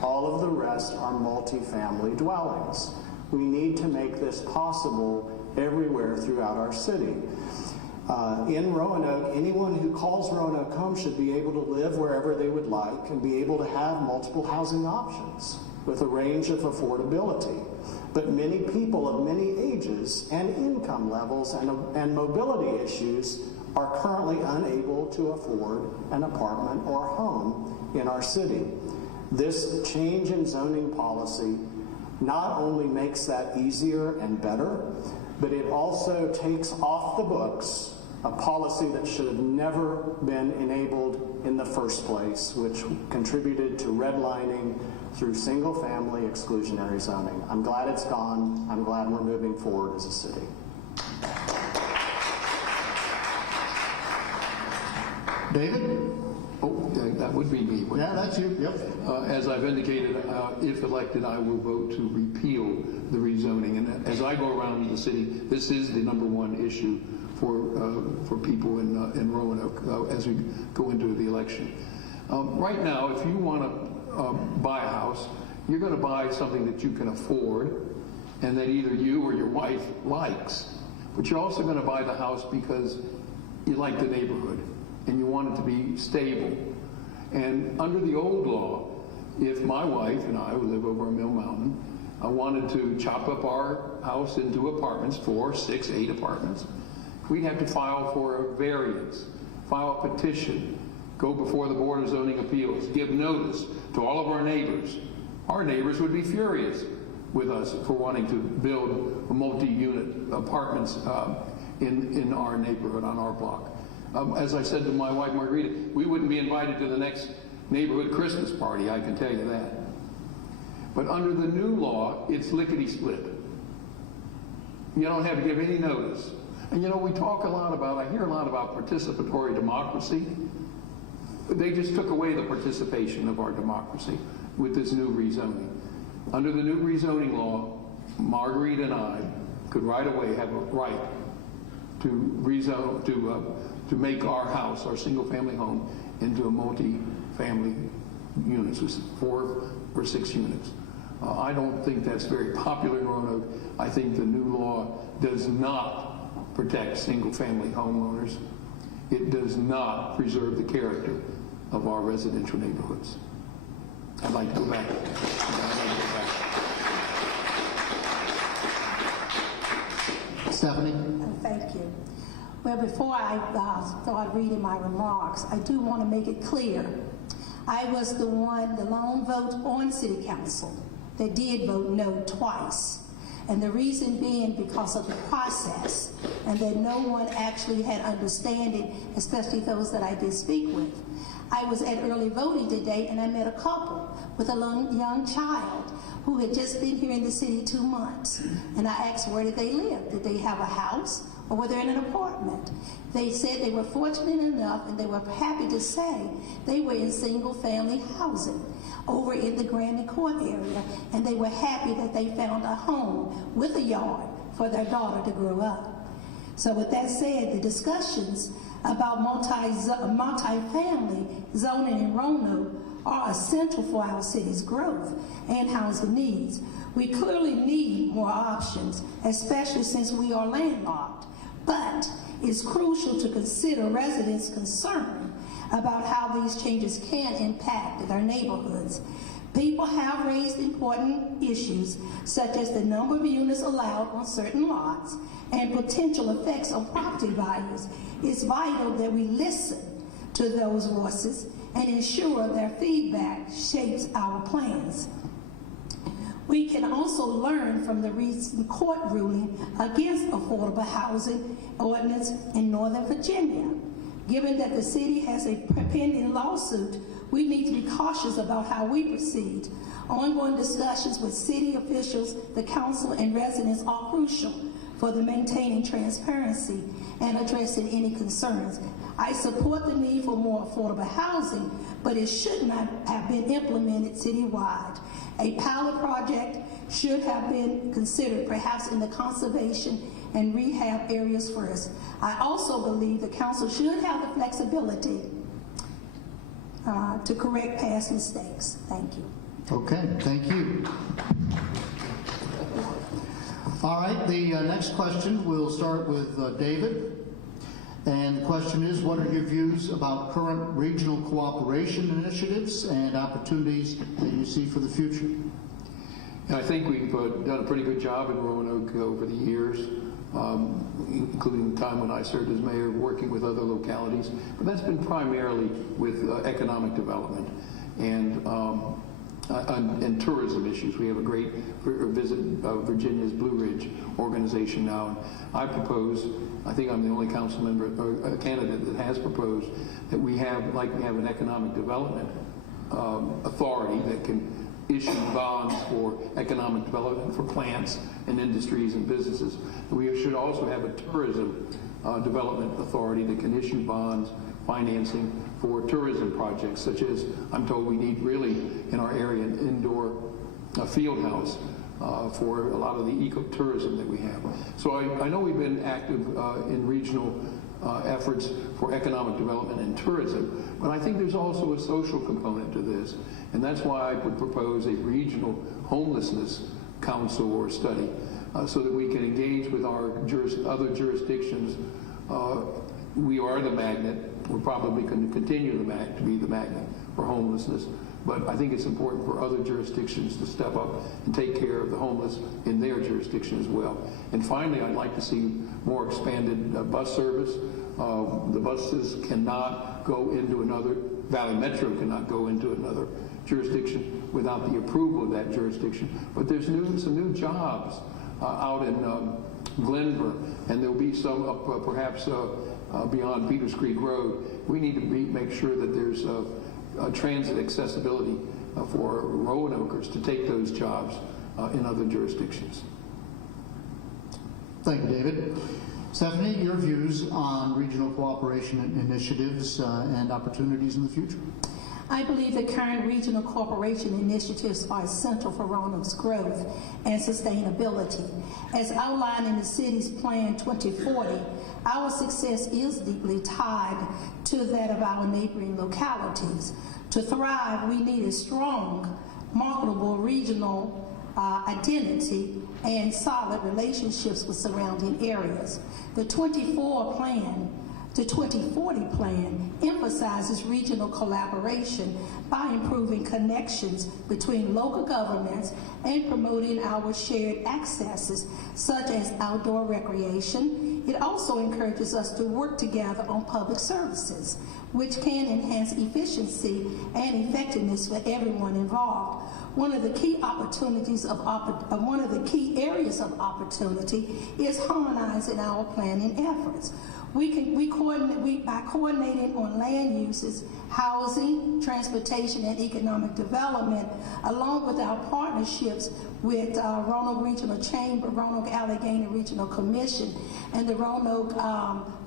All of the rest are multi-family dwellings. We need to make this possible everywhere throughout our city. In Roanoke, anyone who calls Roanoke home should be able to live wherever they would like and be able to have multiple housing options with a range of affordability. But many people of many ages and income levels and mobility issues are currently unable to afford an apartment or home in our city. This change in zoning policy not only makes that easier and better, but it also takes off the books a policy that should have never been enabled in the first place, which contributed to redlining through single-family exclusionary zoning. I'm glad it's gone. I'm glad we're moving forward as a city. David? Oh, that would be me. Yeah, that's you. Yep. As I've indicated, if elected, I will vote to repeal the rezoning. And as I go around the city, this is the #1 issue for people in Roanoke as we go into the election. Right now, if you want to buy a house, you're going to buy something that you can afford and that either you or your wife likes. But you're also going to buy the house because you like the neighborhood and you want it to be stable. And under the old law, if my wife and I, who live over on Mill Mountain, wanted to chop up our house into apartments, 4, 6, 8 apartments, we'd have to file for a variance, file a petition, go before the Board of Zoning Appeals, give notice to all of our neighbors. Our neighbors would be furious with us for wanting to build multi-unit apartments in our neighborhood, on our block. As I said to my wife, Margarita, we wouldn't be invited to the next neighborhood Christmas party, I can tell you that. But under the new law, it's lickety-split. You don't have to give any notice. And you know, we talk a lot about, I hear a lot about participatory democracy. They just took away the participation of our democracy with this new rezoning. Under the new rezoning law, Marguerite and I could right away have a right to rezone, to make our house, our single-family home, into a multi-family units, with 4 or 6 units. I don't think that's very popular in Roanoke. I think the new law does not protect single-family homeowners. It does not preserve the character of our residential neighborhoods. I'd like to go back. Stephanie? Thank you. Well, before I start reading my remarks, I do want to make it clear. I was the lone vote on City Council that did vote no twice. And the reason being because of the process, and that no one actually had understanding, especially those that I did speak with. I was at early voting today, and I met a couple with a young child who had just been here in the city 2 months. And I asked, where did they live? Did they have a house, or were they in an apartment? They said they were fortunate enough, and they were happy to say they were in single-family housing over in the Grandy Court area, and they were happy that they found a home with a yard for their daughter to grow up. So with that said, the discussions about multi-family zoning in Roanoke are essential for our city's growth and housing needs. We clearly need more options, especially since we are landlocked, but it's crucial to consider residents' concern about how these changes can impact their neighborhoods. People have raised important issues, such as the number of units allowed on certain lots and potential effects on property values. It's vital that we listen to those voices and ensure their feedback shapes our plans. We can also learn from the recent court ruling against affordable housing ordinance in Northern Virginia. Given that the city has a pending lawsuit, we need to be cautious about how we proceed. Ongoing discussions with city officials, the council, and residents are crucial for the maintaining transparency and addressing any concerns. I support the need for more affordable housing, but it should not have been implemented citywide. A pilot project should have been considered, perhaps in the conservation and rehab areas first. I also believe the council should have the flexibility to correct past mistakes. Thank you. Okay, thank you. All right, the next question, we'll start with David. And the question is, what are your views about current regional cooperation initiatives and opportunities that you see for the future? I think we've done a pretty good job in Roanoke over the years, including the time when I served as mayor, working with other localities. But that's been primarily with economic development and tourism issues. We have a great visit Virginia's Blue Ridge organization now. And I propose, I think I'm the only council member or candidate that has proposed that we have, like we have an economic development authority that can issue bonds for economic development for plants and industries and businesses. We should also have a tourism development authority that can issue bonds, financing for tourism projects, such as I'm told we need really in our area an indoor field house for a lot of the ecotourism that we have. So I know we've been active in regional efforts for economic development and tourism, but I think there's also a social component to this, and that's why I would propose a regional homelessness council or study so that we can engage with our other jurisdictions. We are the magnet. We're probably going to continue to be the magnet for homelessness, but I think it's important for other jurisdictions to step up and take care of the homeless in their jurisdiction as well. And finally, I'd like to see more expanded bus service. The buses cannot go into another, Valley Metro cannot go into another jurisdiction without the approval of that jurisdiction. But there's some new jobs out in Glenver, and there'll be some up perhaps beyond Peters Creek Road. We need to make sure that there's transit accessibility for Roanokers to take those jobs in other jurisdictions. Thank you, David. Stephanie, your views on regional cooperation initiatives and opportunities in the future? I believe the current regional cooperation initiatives are essential for Roanoke's growth and sustainability. As outlined in the city's Plan 2040, our success is deeply tied to that of our neighboring localities. To thrive, we need a strong, marketable regional identity and solid relationships with surrounding areas. The 2040 plan emphasizes regional collaboration by improving connections between local governments and promoting our shared accesses, such as outdoor recreation. It also encourages us to work together on public services, which can enhance efficiency and effectiveness for everyone involved. One of the key areas of opportunity is harmonizing our planning efforts. By coordinating on land uses, housing, transportation, and economic development, along with our partnerships with Roanoke Regional Chamber, Roanoke Allegheny Regional Commission, and the Roanoke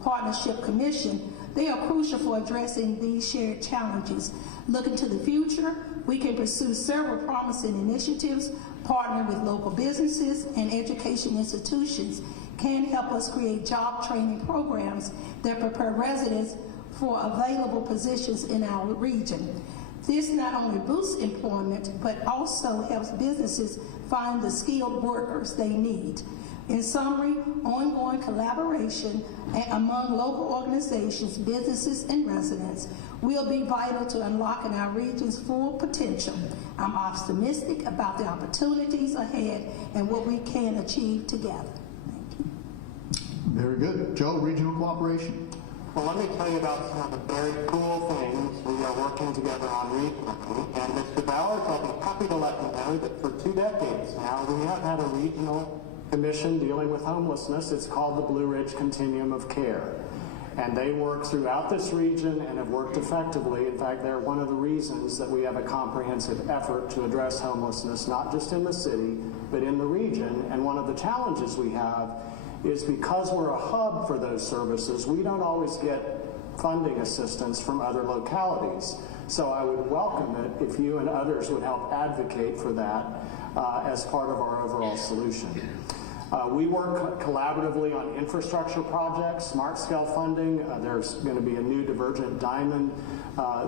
Partnership Commission, they are crucial for addressing these shared challenges. Looking to the future, we can pursue several promising initiatives, partner with local businesses and education institutions, can help us create job training programs that prepare residents for available positions in our region. This not only boosts employment, but also helps businesses find the skilled workers they need. In summary, ongoing collaboration among local organizations, businesses, and residents will be vital to unlocking our region's full potential. I'm optimistic about the opportunities ahead and what we can achieve together. Thank you. Very good. Joe, regional cooperation. Well, let me tell you about some of the very cool things we are working together on regionally. And Mr. Bowers, I'll be happy to let you know that for 2 decades now, we have had a regional commission dealing with homelessness. It's called the Blue Ridge Continuum of Care. And they work throughout this region and have worked effectively. In fact, they're one of the reasons that we have a comprehensive effort to address homelessness, not just in the city, but in the region. And one of the challenges we have is because we're a hub for those services, we don't always get funding assistance from other localities. So I would welcome it if you and others would help advocate for that as part of our overall solution. We work collaboratively on infrastructure projects, smart scale funding. There's going to be a new divergent diamond,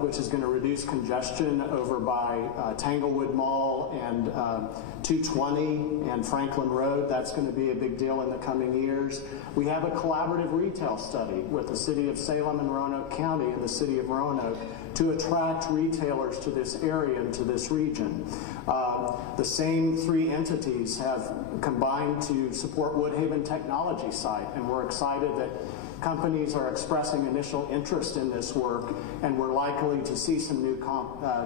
which is going to reduce congestion over by Tanglewood Mall and 220 and Franklin Road. That's going to be a big deal in the coming years. We have a collaborative retail study with the City of Salem and Roanoke County and the City of Roanoke to attract retailers to this area and to this region. The same three entities have combined to support Woodhaven Technology Site, and we're excited that companies are expressing initial interest in this work, and we're likely to see some new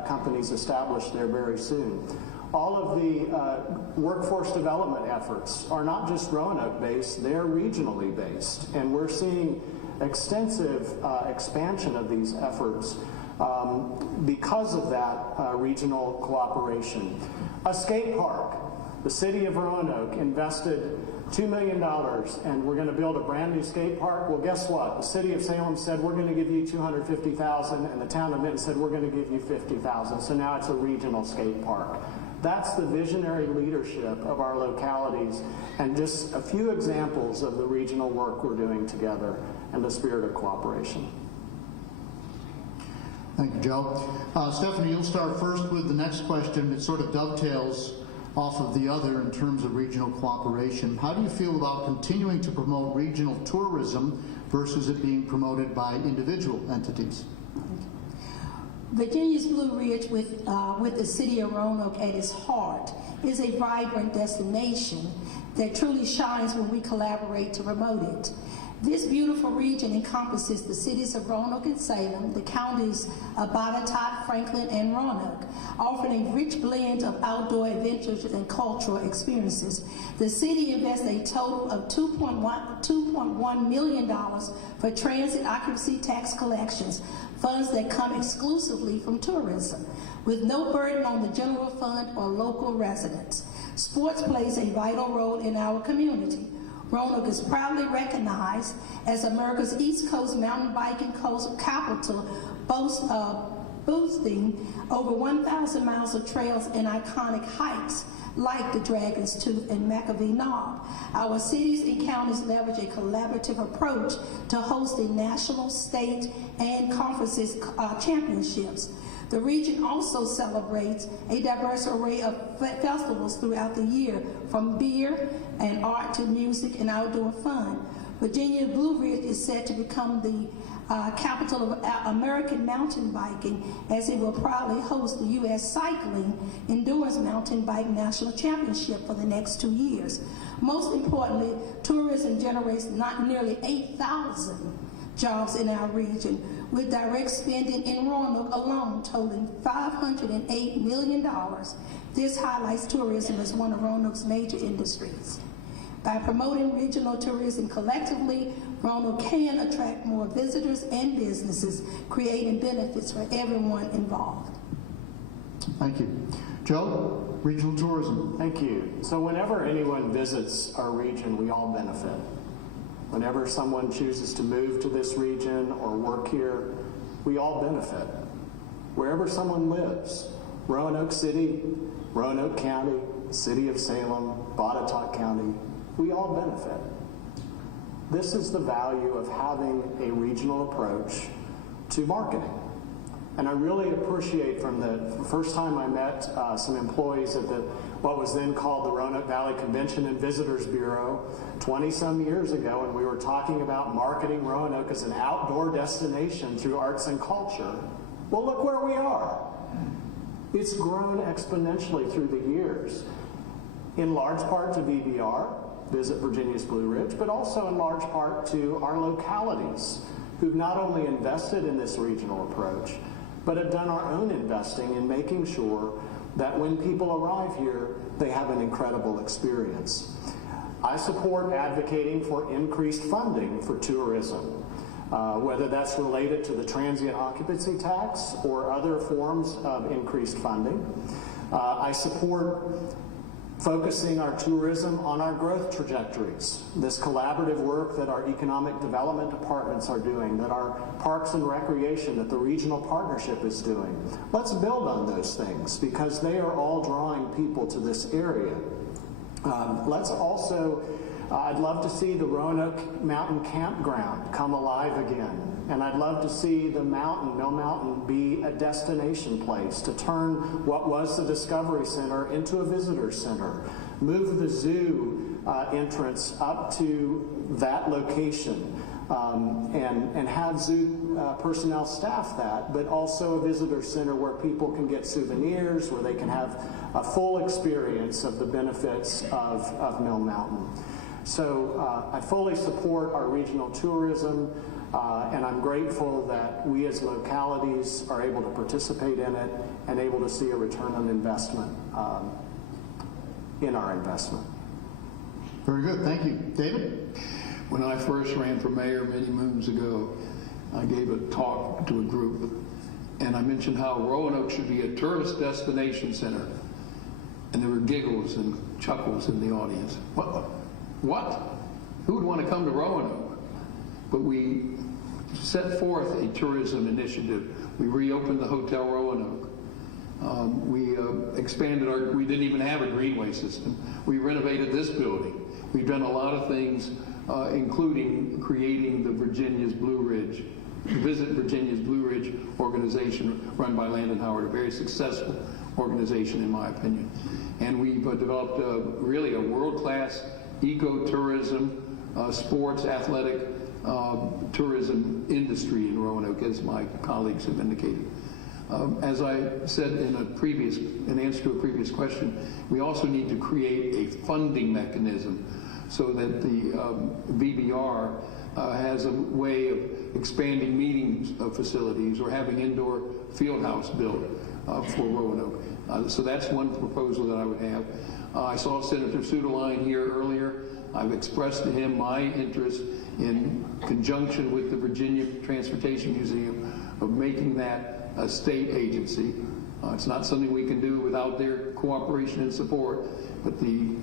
companies established there very soon. All of the workforce development efforts are not just Roanoke-based, they're regionally based, and we're seeing extensive expansion of these efforts because of that regional cooperation. A skate park. The City of Roanoke invested $2 million and we're going to build a brand new skate park. Well, guess what? The City of Salem said we're going to give you $250,000 and the town of Benton said we're going to give you $50,000. So now it's a regional skate park. That's the visionary leadership of our localities and just a few examples of the regional work we're doing together and the spirit of cooperation. Thank you, Joe. Stephanie, you'll start first with the next question. It sort of dovetails off of the other in terms of regional cooperation. How do you feel about continuing to promote regional tourism versus it being promoted by individual entities? Virginia's Blue Ridge, with the City of Roanoke at its heart, is a vibrant destination that truly shines when we collaborate to promote it. This beautiful region encompasses the cities of Roanoke and Salem, the counties of Botetourt, Franklin, and Roanoke, offering a rich blend of outdoor adventures and cultural experiences. The city invests a total of $2.1 million for transit occupancy tax collections, funds that come exclusively from tourism, with no burden on the general fund or local residents. Sports plays a vital role in our community. Roanoke is proudly recognized as America's East Coast mountain biking coast capital, boasting over 1,000 miles of trails and iconic hikes like the Dragon's Tooth and McAvee Knob. Our cities and counties leverage a collaborative approach to hosting national, state, and conferences championships. The region also celebrates a diverse array of festivals throughout the year, from beer and art to music and outdoor fun. Virginia Blue Ridge is set to become the capital of American mountain biking, as it will proudly host the U.S. Cycling Endurance Mountain Bike National Championship for the next 2 years. Most importantly, tourism generates nearly 8,000 jobs in our region, with direct spending in Roanoke alone totaling $508 million. This highlights tourism as one of Roanoke's major industries. By promoting regional tourism collectively, Roanoke can attract more visitors and businesses, creating benefits for everyone involved. Thank you. Joe, regional tourism. Thank you. So whenever anyone visits our region, we all benefit. Whenever someone chooses to move to this region or work here, we all benefit. Wherever someone lives, Roanoke City, Roanoke County, City of Salem, Botetourt County, we all benefit. This is the value of having a regional approach to marketing. And I really appreciate from the first time I met some employees at what was then called the Roanoke Valley Convention and Visitors Bureau 20-some years ago, and we were talking about marketing Roanoke as an outdoor destination through arts and culture. Well, look where we are. It's grown exponentially through the years, in large part to VBR, Visit Virginia's Blue Ridge, but also in large part to our localities, who've not only invested in this regional approach, but have done our own investing in making sure that when people arrive here, they have an incredible experience. I support advocating for increased funding for tourism, whether that's related to the transient occupancy tax or other forms of increased funding. I support focusing our tourism on our growth trajectories, this collaborative work that our economic development departments are doing, that our parks and recreation, that the regional partnership is doing. Let's build on those things because they are all drawing people to this area. Let's also, I'd love to see the Roanoke Mountain Campground come alive again. And I'd love to see the mountain, Mill Mountain, be a destination place to turn what was the Discovery Center into a visitor center. Move the zoo entrance up to that location and have zoo personnel staff that, but also a visitor center where people can get souvenirs, where they can have a full experience of the benefits of Mill Mountain. So I fully support our regional tourism. And I'm grateful that we as localities are able to participate in it and able to see a return on investment in our investment. Very good, thank you. David? When I first ran for mayor many moons ago, I gave a talk to a group, and I mentioned how Roanoke should be a tourist destination center. And there were giggles and chuckles in the audience. What? Who would want to come to Roanoke? But we set forth a tourism initiative. We reopened the Hotel Roanoke. We expanded we didn't even have a greenway system. We renovated this building. We've done a lot of things, including creating the Virginia's Blue Ridge, Visit Virginia's Blue Ridge organization run by Landon Howard, a very successful organization in my opinion. And we've developed really a world-class ecotourism, sports, athletic, tourism industry in Roanoke, as my colleagues have indicated. As I said in answer to a previous question, we also need to create a funding mechanism so that the VBR has a way of expanding meeting facilities or having indoor field house built for Roanoke. So that's one proposal that I would have. I saw Senator Sudeline here earlier. I've expressed to him my interest in conjunction with the Virginia Transportation Museum of making that a state agency. It's not something we can do without their cooperation and support, but the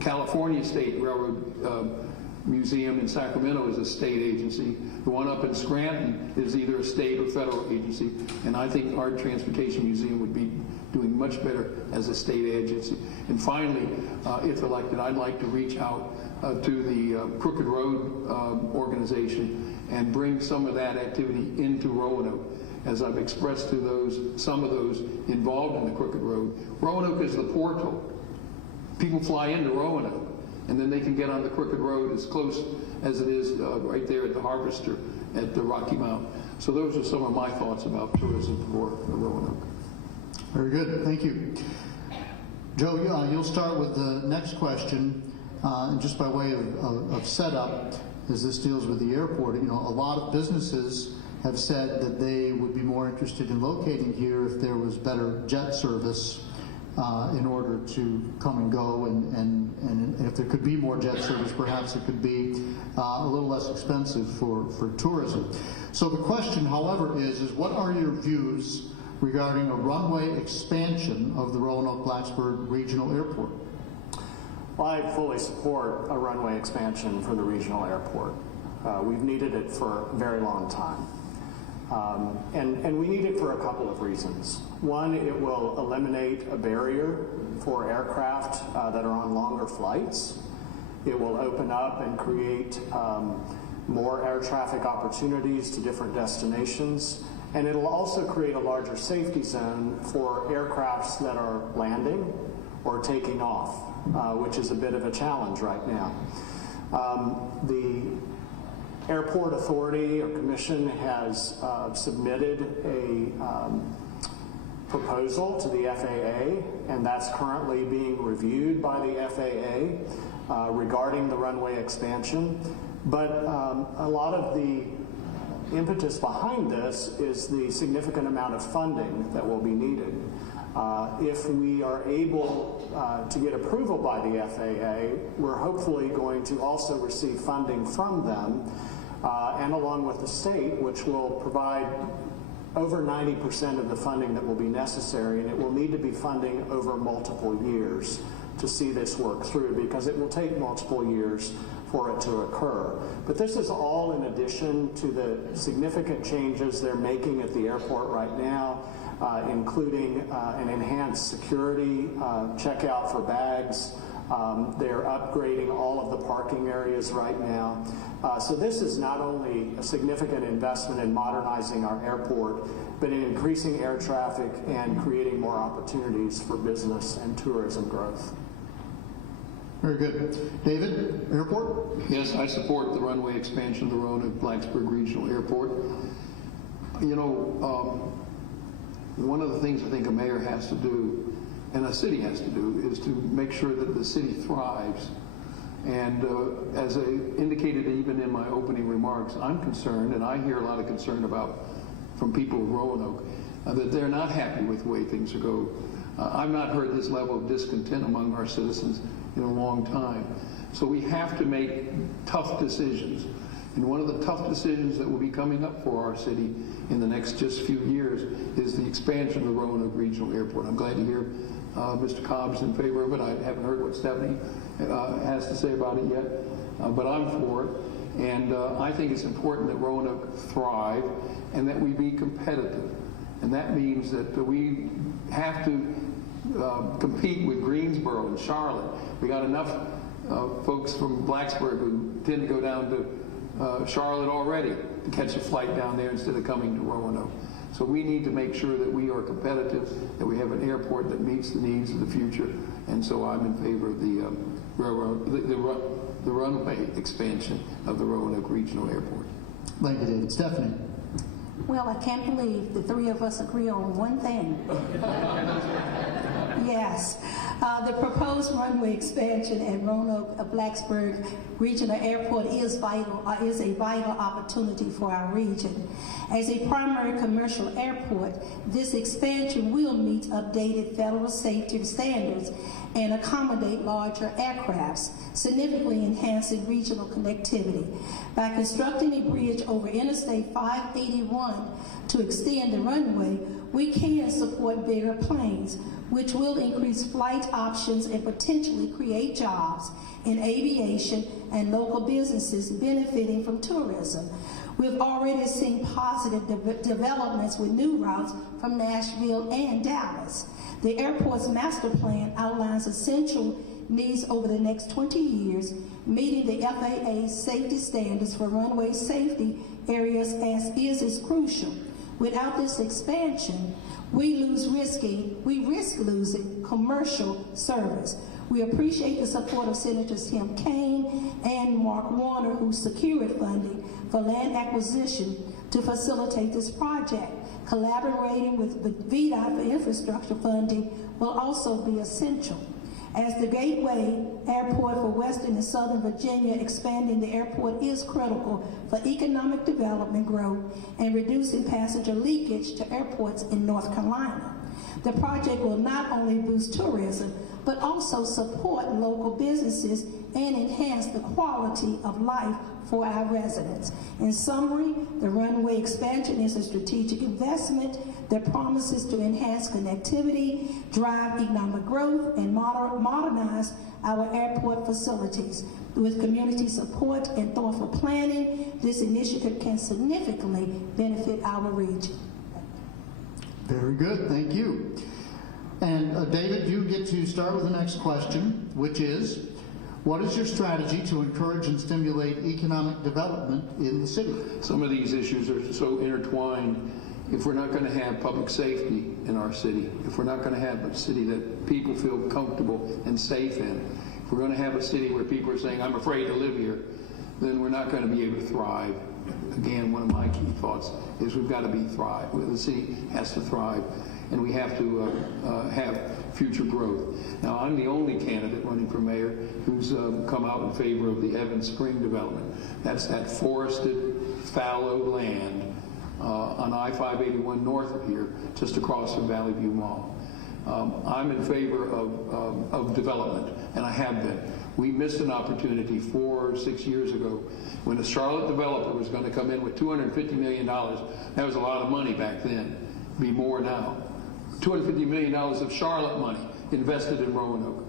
California State Railroad Museum in Sacramento is a state agency. The one up in Scranton is either a state or federal agency, and I think our Transportation Museum would be doing much better as a state agency. And finally, if elected, I'd like to reach out to the Crooked Road organization and bring some of that activity into Roanoke. As I've expressed to some of those involved in the Crooked Road, Roanoke is the portal. People fly into Roanoke, and then they can get on the Crooked Road as close as it is right there at the Harvester at the Rocky Mount. So those are some of my thoughts about tourism for Roanoke. Very good, thank you. Joe, you'll start with the next question, and just by way of setup, as this deals with the airport, a lot of businesses have said that they would be more interested in locating here if there was better jet service in order to come and go, and if there could be more jet service, perhaps it could be a little less expensive for tourism. So the question, however, is what are your views regarding a runway expansion of the Roanoke-Blacksburg Regional Airport? Well, I fully support a runway expansion for the regional airport. We've needed it for a very long time. And we need it for a couple of reasons. One, it will eliminate a barrier for aircraft that are on longer flights. It will open up and create more air traffic opportunities to different destinations. And it'll also create a larger safety zone for aircrafts that are landing or taking off, which is a bit of a challenge right now. The Airport Authority or Commission has submitted a proposal to the FAA, and that's currently being reviewed by the FAA regarding the runway expansion. But a lot of the impetus behind this is the significant amount of funding that will be needed. If we are able to get approval by the FAA, we're hopefully going to also receive funding from them and along with the state, which will provide over 90% of the funding that will be necessary, and it will need to be funding over multiple years to see this work through, because it will take multiple years for it to occur. But this is all in addition to the significant changes they're making at the airport right now, including an enhanced security checkout for bags. They're upgrading all of the parking areas right now. So this is not only a significant investment in modernizing our airport, but in increasing air traffic and creating more opportunities for business and tourism growth. Very good. David, airport? Yes, I support the runway expansion of the Roanoke-Blacksburg Regional Airport. You know, one of the things I think a mayor has to do, and a city has to do, is to make sure that the city thrives. And as I indicated even in my opening remarks, I'm concerned, and I hear a lot of concern from people of Roanoke, that they're not happy with the way things go. I've not heard this level of discontent among our citizens in a long time. So we have to make tough decisions. And one of the tough decisions that will be coming up for our city in the next just few years is the expansion of the Roanoke Regional Airport. I'm glad to hear Mr. Cobb's in favor of it. I haven't heard what Stephanie has to say about it yet, but I'm for it. And I think it's important that Roanoke thrive and that we be competitive. And that means that we have to compete with Greensboro and Charlotte. We got enough folks from Blacksburg who tend to go down to Charlotte already to catch a flight down there instead of coming to Roanoke. So we need to make sure that we are competitive, that we have an airport that meets the needs of the future. And so I'm in favor of the runway expansion of the Roanoke Regional Airport. Thank you, David. Stephanie? Well, I can't believe the three of us agree on one thing. Yes, the proposed runway expansion at Roanoke-Blacksburg Regional Airport is a vital opportunity for our region. As a primary commercial airport, this expansion will meet updated federal safety standards and accommodate larger aircrafts, significantly enhancing regional connectivity. By constructing a bridge over Interstate 581 to extend the runway, we can support bigger planes, which will increase flight options and potentially create jobs in aviation and local businesses benefiting from tourism. We've already seen positive developments with new routes from Nashville and Dallas. The airport's master plan outlines essential needs over the next 20 years, meeting the FAA safety standards for runway safety areas is crucial. Without this expansion, we risk losing commercial service. We appreciate the support of Senators Tim Kaine and Mark Warner, who secured funding for land acquisition to facilitate this project. Collaborating with the VDOT for infrastructure funding will also be essential. As the gateway airport for Western and Southern Virginia, expanding the airport is critical for economic development growth and reducing passenger leakage to airports in North Carolina. The project will not only boost tourism, but also support local businesses and enhance the quality of life for our residents. In summary, the runway expansion is a strategic investment that promises to enhance connectivity, drive economic growth, and modernize our airport facilities. With community support and thoughtful planning, this initiative can significantly benefit our region. Very good, thank you. And David, you get to start with the next question, which is, what is your strategy to encourage and stimulate economic development in the city? Some of these issues are so intertwined. If we're not going to have public safety in our city, if we're not going to have a city that people feel comfortable and safe in, if we're going to have a city where people are saying, I'm afraid to live here, then we're not going to be able to thrive. Again, one of my key thoughts is we've got to thrive. The city has to thrive, and we have to have future growth. Now, I'm the only candidate running for mayor who's come out in favor of the Evans Spring development. That's that forested, fallow land on I-581 north of here, just across from Valley View Mall. I'm in favor of of development, and I have been. We missed an opportunity 4 or 6 years ago when a Charlotte developer was going to come in with $250 million. That was a lot of money back then. Be more now. $250 million of Charlotte money invested in Roanoke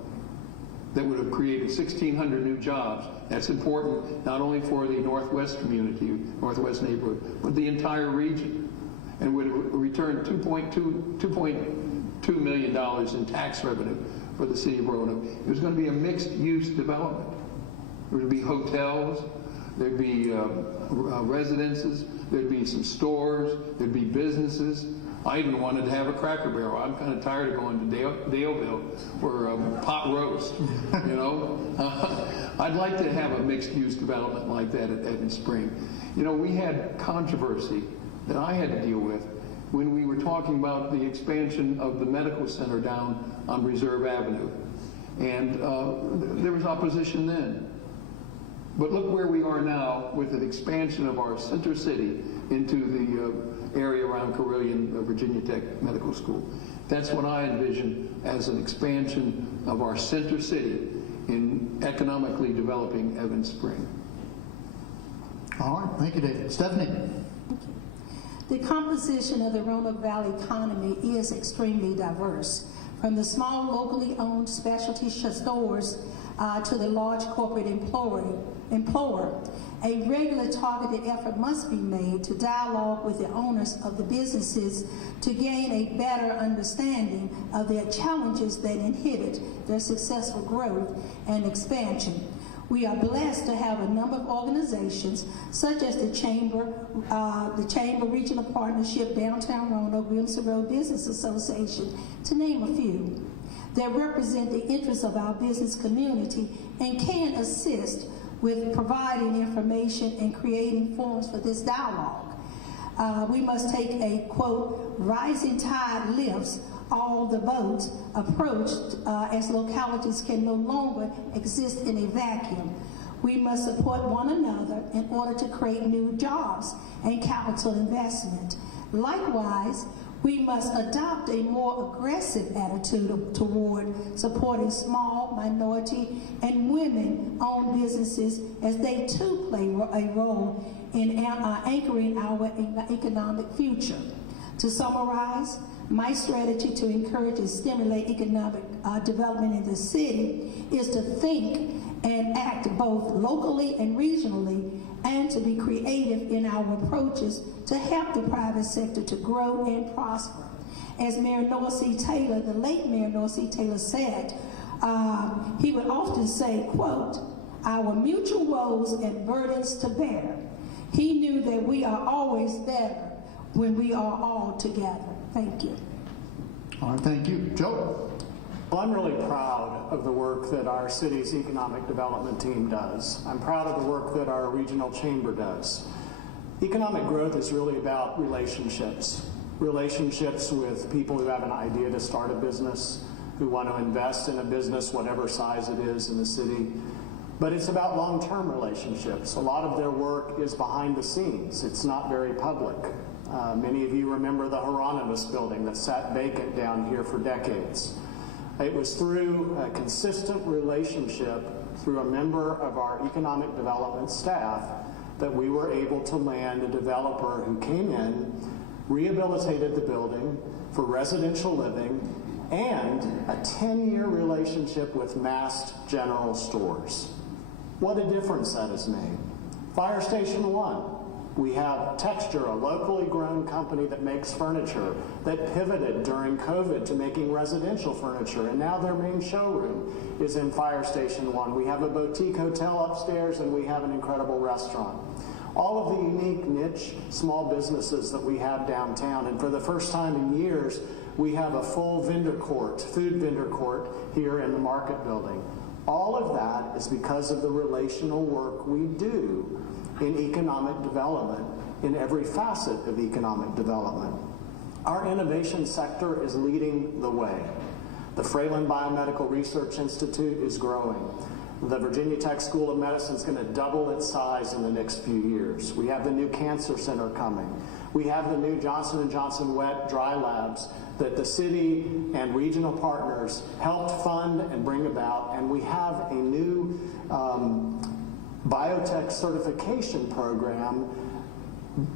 that would have created 1,600 new jobs. That's important not only for the Northwest community, Northwest neighborhood, but the entire region, and would have returned $2.2 million in tax revenue for the city of Roanoke. It was going to be a mixed-use development. There would be hotels, there'd be residences, there'd be some stores, there'd be businesses. I even wanted to have a Cracker Barrel. I'm kind of tired of going to Daleville for pot roast, you know. I'd like to have a mixed-use development like that in Spring. You know, we had controversy that I had to deal with when we were talking about the expansion of the medical center down on Reserve Avenue. And there was opposition then. But look where we are now with an expansion of our center city into the area around Carilion, Virginia Tech Medical School. That's what I envision as an expansion of our center city in economically developing Evans Spring. All right, thank you, David. Stephanie? The composition of the Roanoke Valley economy is extremely diverse, from the small locally owned specialty stores to the large corporate employer. A regular targeted effort must be made to dialogue with the owners of the businesses to gain a better understanding of their challenges that inhibit their successful growth and expansion. We are blessed to have a number of organizations, such as the Chamber Regional Partnership, Downtown Roanoke, Williamson Road Business Association, to name a few, that represent the interests of our business community and can assist with providing information and creating forums for this dialogue. We must take a, quote, rising tide lifts all the boats approach as localities can no longer exist in a vacuum. We must support one another in order to create new jobs and capital investment. Likewise, we must adopt a more aggressive attitude toward supporting small, minority, and women-owned businesses as they too play a role in anchoring our economic future. To summarize, my strategy to encourage and stimulate economic development in the city is to think and act both locally and regionally, and to be creative in our approaches to help the private sector to grow and prosper. As Mayor Noah C. Taylor, the late Mayor Noah C. Taylor said, he would often say, quote, our mutual woes and burdens to bear. He knew that we are always better when we are all together. Thank you. All right, thank you. Joe? Well, I'm really proud of the work that our city's economic development team does. I'm proud of the work that our regional chamber does. Economic growth is really about relationships. Relationships with people who have an idea to start a business, who want to invest in a business, whatever size it is in the city. But it's about long-term relationships. A lot of their work is behind the scenes. It's not very public. Many of you remember the Roanoke building that sat vacant down here for decades. It was through a consistent relationship through a member of our economic development staff that we were able to land a developer who came in, rehabilitated the building for residential living, and a 10-year relationship with Mast General Stores. What a difference that has made. Fire Station 1. We have Texture, a locally grown company that makes furniture that pivoted during COVID to making residential furniture, and now their main showroom is in Fire Station 1. We have a boutique hotel upstairs, and we have an incredible restaurant. All of the unique niche small businesses that we have downtown, and for the first time in years, we have a full vendor court, food vendor court here in the Market Building. All of that is because of the relational work we do in economic development, in every facet of economic development. Our innovation sector is leading the way. The Fralin Biomedical Research Institute is growing. The Virginia Tech School of Medicine is going to double its size in the next few years. We have the new Cancer Center coming. We have the new Johnson & Johnson wet dry labs that the city and regional partners helped fund and bring about, and we have a new biotech certification program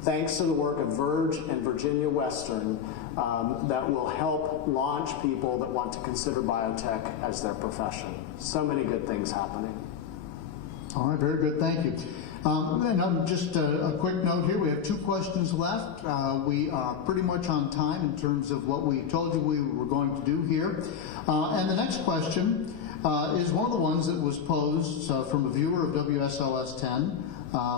thanks to the work of Verge and Virginia Western that will help launch people that want to consider biotech as their profession. So many good things happening. All right, very good, thank you. And just a quick note here, we have 2 questions left. We are pretty much on time in terms of what we told you we were going to do here. And the next question is one of the ones that was posed from a viewer of WSLS 10.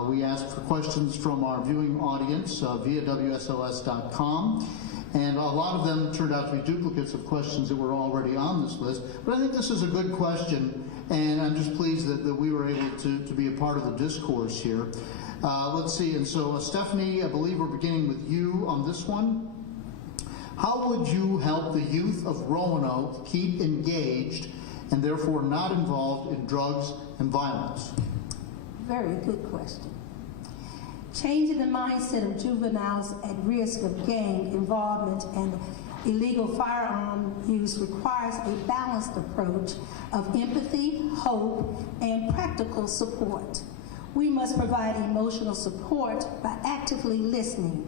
We asked for questions from our viewing audience via WSLS.com. And a lot of them turned out to be duplicates of questions that were already on this list. But I think this is a good question, and I'm just pleased that we were able to be a part of the discourse here. Let's see, and so Stephanie, I believe we're beginning with you on this one. How would you help the youth of Roanoke keep engaged and therefore not involved in drugs and violence? Very good question. Changing the mindset of juveniles at risk of gang involvement and illegal firearm use requires a balanced approach of empathy, hope, and practical support. We must provide emotional support by actively listening,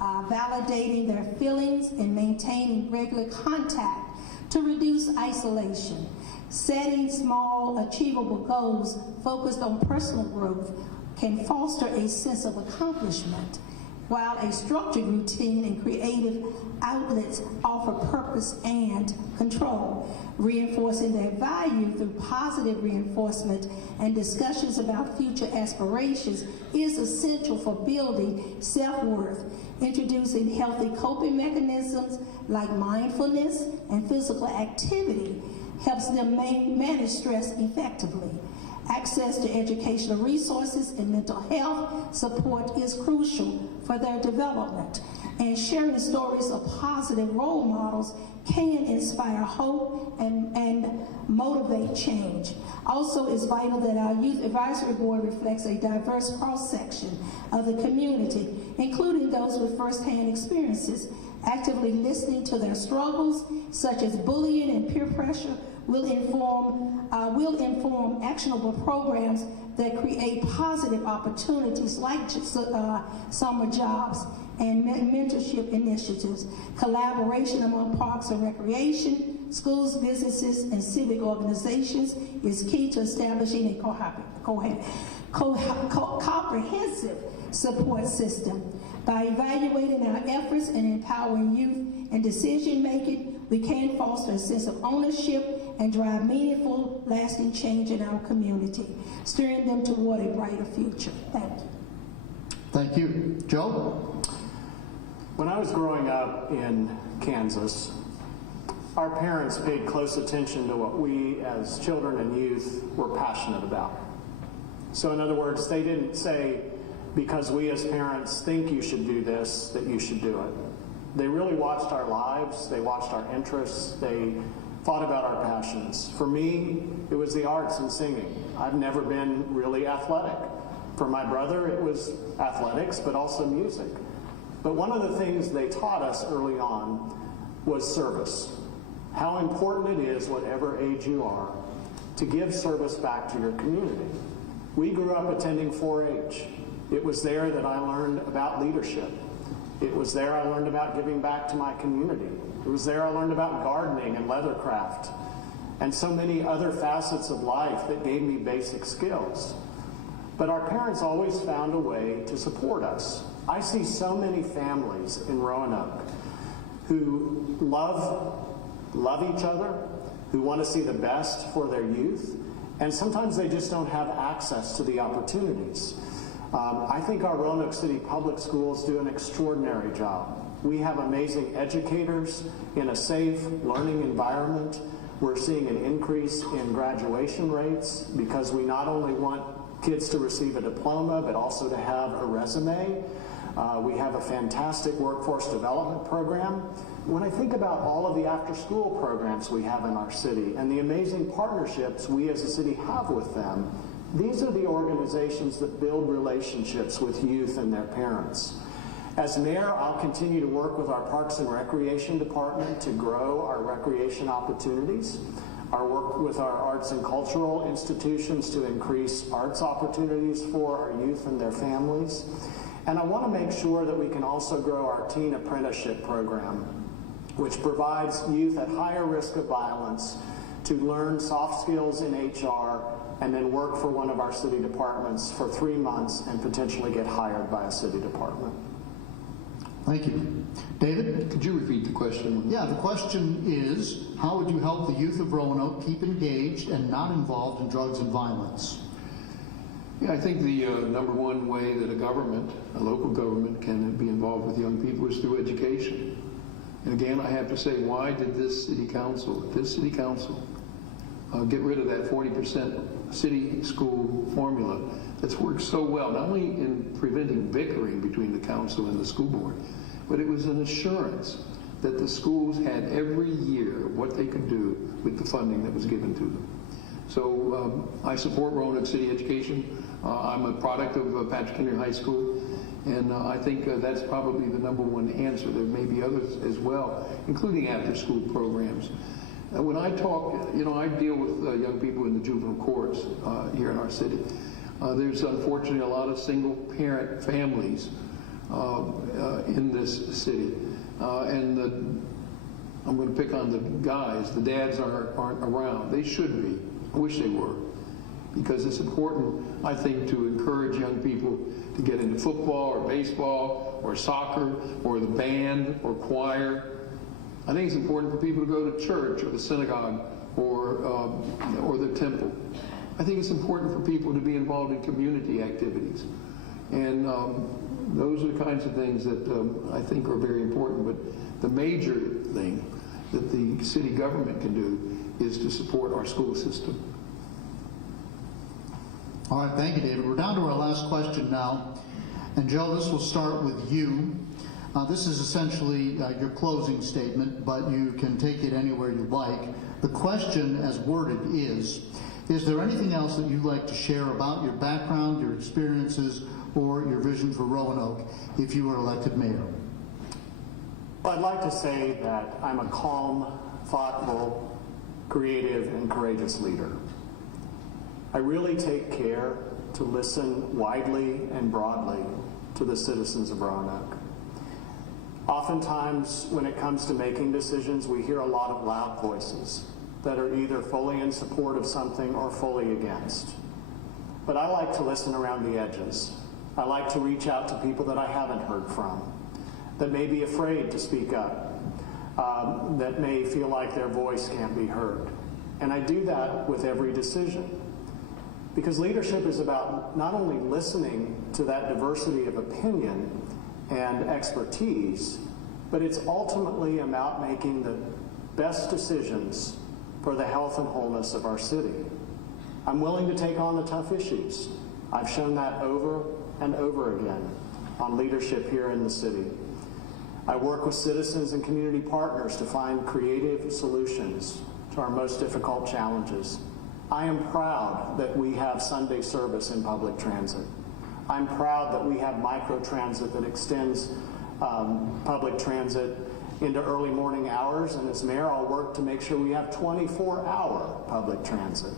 validating their feelings, and maintaining regular contact to reduce isolation. Setting small, achievable goals focused on personal growth can foster a sense of accomplishment, while a structured routine and creative outlets offer purpose and control. Reinforcing their value through positive reinforcement and discussions about future aspirations is essential for building self-worth. Introducing healthy coping mechanisms like mindfulness and physical activity helps them manage stress effectively. Access to educational resources and mental health support is crucial for their development, and sharing stories of positive role models can inspire hope and motivate change. Also, it's vital that our Youth Advisory Board reflects a diverse cross-section of the community, including those with first-hand experiences. Actively listening to their struggles, such as bullying and peer pressure, will inform actionable programs that create positive opportunities like summer jobs and mentorship initiatives. Collaboration among parks and recreation, schools, businesses, and civic organizations is key to establishing a comprehensive support system. By evaluating our efforts and empowering youth in decision-making, we can foster a sense of ownership and drive meaningful, lasting change in our community, steering them toward a brighter future. Thank you. Thank you. Joe? When I was growing up in Kansas, our parents paid close attention to what we as children and youth were passionate about. So in other words, they didn't say, because we as parents think you should do this, that you should do it. They really watched our lives, they watched our interests, they thought about our passions. For me, it was the arts and singing. I've never been really athletic. For my brother, it was athletics, but also music. But one of the things they taught us early on was service. How important it is, whatever age you are, to give service back to your community. We grew up attending 4-H. It was there that I learned about leadership. It was there I learned about giving back to my community. It was there I learned about gardening and leathercraft and so many other facets of life that gave me basic skills. But our parents always found a way to support us. I see so many families in Roanoke who love each other, who want to see the best for their youth, and sometimes they just don't have access to the opportunities. I think our Roanoke City Public Schools do an extraordinary job. We have amazing educators in a safe learning environment. We're seeing an increase in graduation rates because we not only want kids to receive a diploma, but also to have a resume. We have a fantastic workforce development program. When I think about all of the after-school programs we have in our city and the amazing partnerships we as a city have with them, these are the organizations that build relationships with youth and their parents. As mayor, I'll continue to work with our Parks and Recreation Department to grow our recreation opportunities, our work with our arts and cultural institutions to increase arts opportunities for our youth and their families. And I want to make sure that we can also grow our teen apprenticeship program, which provides youth at higher risk of violence to learn soft skills in HR and then work for one of our city departments for 3 months and potentially get hired by a city department. Thank you. David? Could you repeat the question? Yeah, the question is, how would you help the youth of Roanoke keep engaged and not involved in drugs and violence? Yeah, I think the number one way that a local government can be involved with young people is through education. And again, I have to say, why did this city council get rid of that 40% city school formula that's worked so well, not only in preventing bickering between the council and the school board, but it was an assurance that the schools had every year what they could do with the funding that was given to them. So I support Roanoke City education. I'm a product of Patrick Henry High School, and I think that's probably the number one answer. There may be others as well, including after-school programs. When I talk, I deal with young people in the juvenile courts here in our city. There's unfortunately a lot of single-parent families in this city, and I'm going to pick on the guys. The dads aren't around. They should be. I wish they were, because it's important, I think, to encourage young people to get into football or baseball or soccer or the band or choir. I think it's important for people to go to church or the synagogue or the temple. I think it's important for people to be involved in community activities. And those are the kinds of things that I think are very important. But the major thing that the city government can do is to support our school system. All right, thank you, David. We're down to our last question now. And Joe, this will start with you. This is essentially your closing statement, but you can take it anywhere you like. The question, as worded, is there anything else that you'd like to share about your background, your experiences, or your vision for Roanoke if you were elected mayor? Well, I'd like to say that I'm a calm, thoughtful, creative, and courageous leader. I really take care to listen widely and broadly to the citizens of Roanoke. Oftentimes, when it comes to making decisions, we hear a lot of loud voices that are either fully in support of something or fully against. But I like to listen around the edges. I like to reach out to people that I haven't heard from, that may be afraid to speak up, that may feel like their voice can't be heard. And I do that with every decision. Because leadership is about not only listening to that diversity of opinion and expertise, but it's ultimately about making the best decisions for the health and wholeness of our city. I'm willing to take on the tough issues. I've shown that over and over again on leadership here in the city. I work with citizens and community partners to find creative solutions to our most difficult challenges. I am proud that we have Sunday service in public transit. I'm proud that we have microtransit that extends public transit into early morning hours, and as mayor, I'll work to make sure we have 24-hour public transit.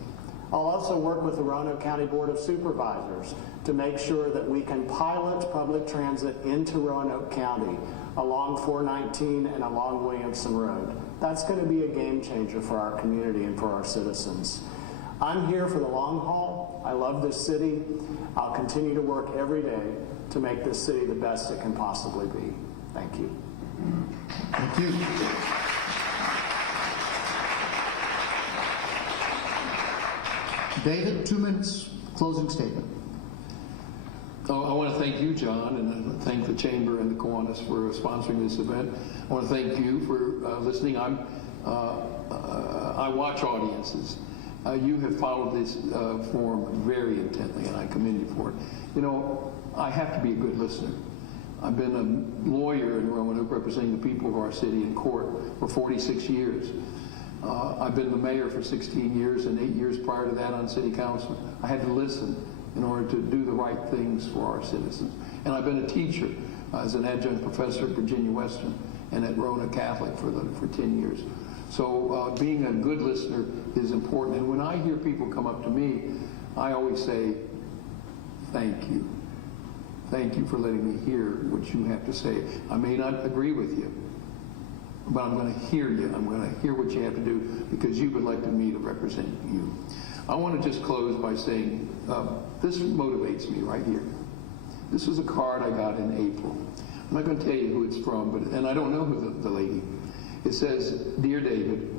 I'll also work with the Roanoke County Board of Supervisors to make sure that we can pilot public transit into Roanoke County along 419 and along Williamson Road. That's going to be a game changer for our community and for our citizens. I'm here for the long haul. I love this city. I'll continue to work every day to make this city the best it can possibly be. Thank you. Thank you. David, 2 minutes, closing statement. I want to thank you, John, and thank the Chamber and the Kiwanis for sponsoring this event. I want to thank you for listening. I watch audiences. You have followed this forum very intently, and I commend you for it. You know, I have to be a good listener. I've been a lawyer in Roanoke representing the people of our city in court for 46 years. I've been the mayor for 16 years and 8 years prior to that on city council. I had to listen in order to do the right things for our citizens. And I've been a teacher as an adjunct professor at Virginia Western and at Roanoke Catholic for 10 years. So being a good listener is important. And when I hear people come up to me, I always say, thank you. Thank you for letting me hear what you have to say. I may not agree with you, but I'm going to hear you. I'm going to hear what you have to do because you've elected me to represent you. I want to just close by saying this motivates me right here. This is a card I got in April. I'm not going to tell you who it's from, and I don't know who the lady. It says, "Dear David,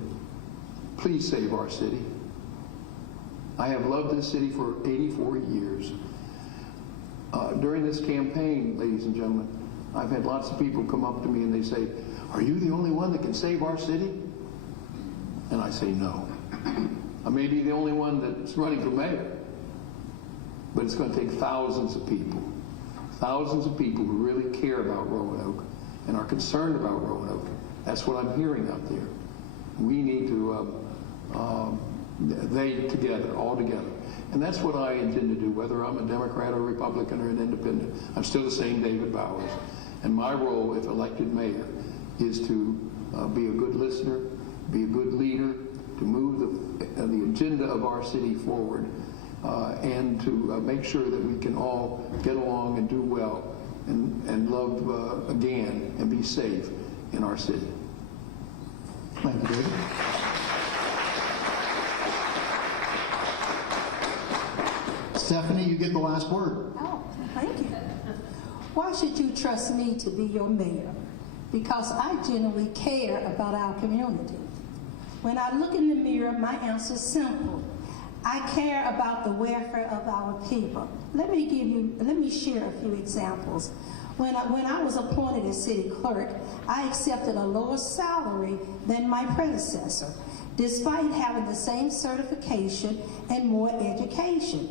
please save our city. I have loved this city for 84 years. During this campaign, ladies and gentlemen, I've had lots of people come up to me and they say, 'Are you the only one that can save our city?' And I say, no. I may be the only one that's running for mayor, but it's going to take thousands of people who really care about Roanoke and are concerned about Roanoke. That's what I'm hearing out there. We need to, all together. And that's what I intend to do, whether I'm a Democrat or Republican or an independent. I'm still the same David Bowers. And my role, if elected mayor, is to be a good listener, be a good leader, to move the agenda of our city forward, and to make sure that we can all get along and do well and love again and be safe in our city. Thank you, David. Stephanie, you get the last word. Oh, thank you. Why should you trust me to be your mayor? Because I genuinely care about our community. When I look in the mirror, my answer is simple. I care about the welfare of our people. Let me share a few examples. When I was appointed as city clerk, I accepted a lower salary than my predecessor, despite having the same certification and more education.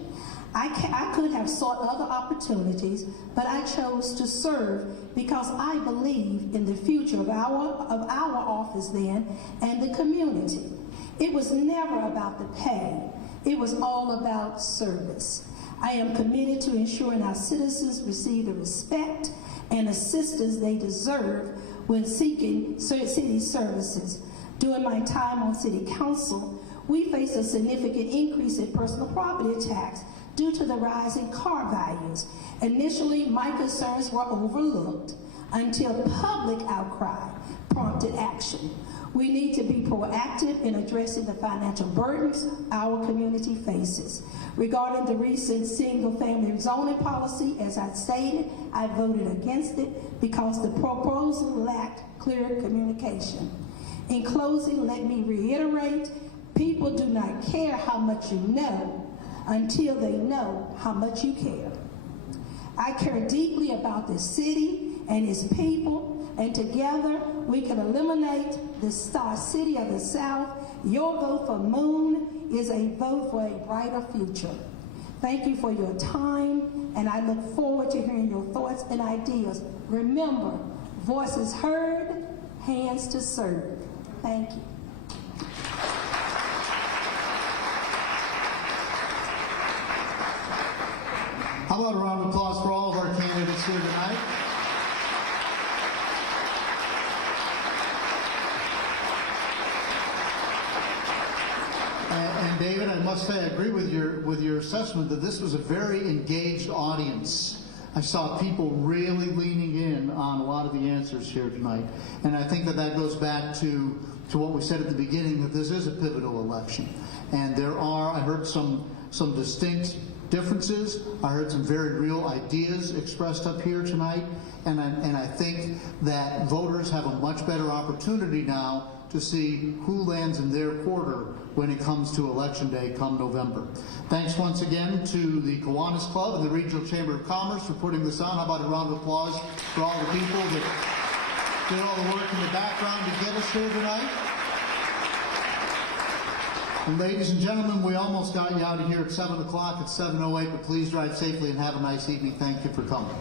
I could have sought other opportunities, but I chose to serve because I believe in the future of our office then and the community. It was never about the pay. It was all about service. I am committed to ensuring our citizens receive the respect and assistance they deserve when seeking city services. During my time on city council, we faced a significant increase in personal property tax due to the rise in car values. Initially, my concerns were overlooked until public outcry prompted action. We need to be proactive in addressing the financial burdens our community faces. Regarding the recent single-family zoning policy, as I stated, I voted against it because the proposal lacked clear communication. In closing, let me reiterate, people do not care how much you know until they know how much you care. I care deeply about this city and its people, and together we can eliminate the Star City of the South. Your vote for Moon is a vote for a brighter future. Thank you for your time, and I look forward to hearing your thoughts and ideas. Remember, voices heard, hands to serve. Thank you. How about a round of applause for all of our candidates here tonight? And David, I must say I agree with your assessment that this was a very engaged audience. I saw people really leaning in on a lot of the answers here tonight. And I think that goes back to what we said at the beginning, that this is a pivotal election. And I heard some distinct differences. I heard some very real ideas expressed up here tonight, and I think that voters have a much better opportunity now to see who lands in their quarter when it comes to Election Day come November. Thanks once again to the Kiwanis Club and the Regional Chamber of Commerce for putting this on. How about a round of applause for all the people that did all the work in the background to get us here tonight? And ladies and gentlemen, we almost got you out of here at 7 o'clock. It's 7:08, but please drive safely and have a nice evening. Thank you for coming.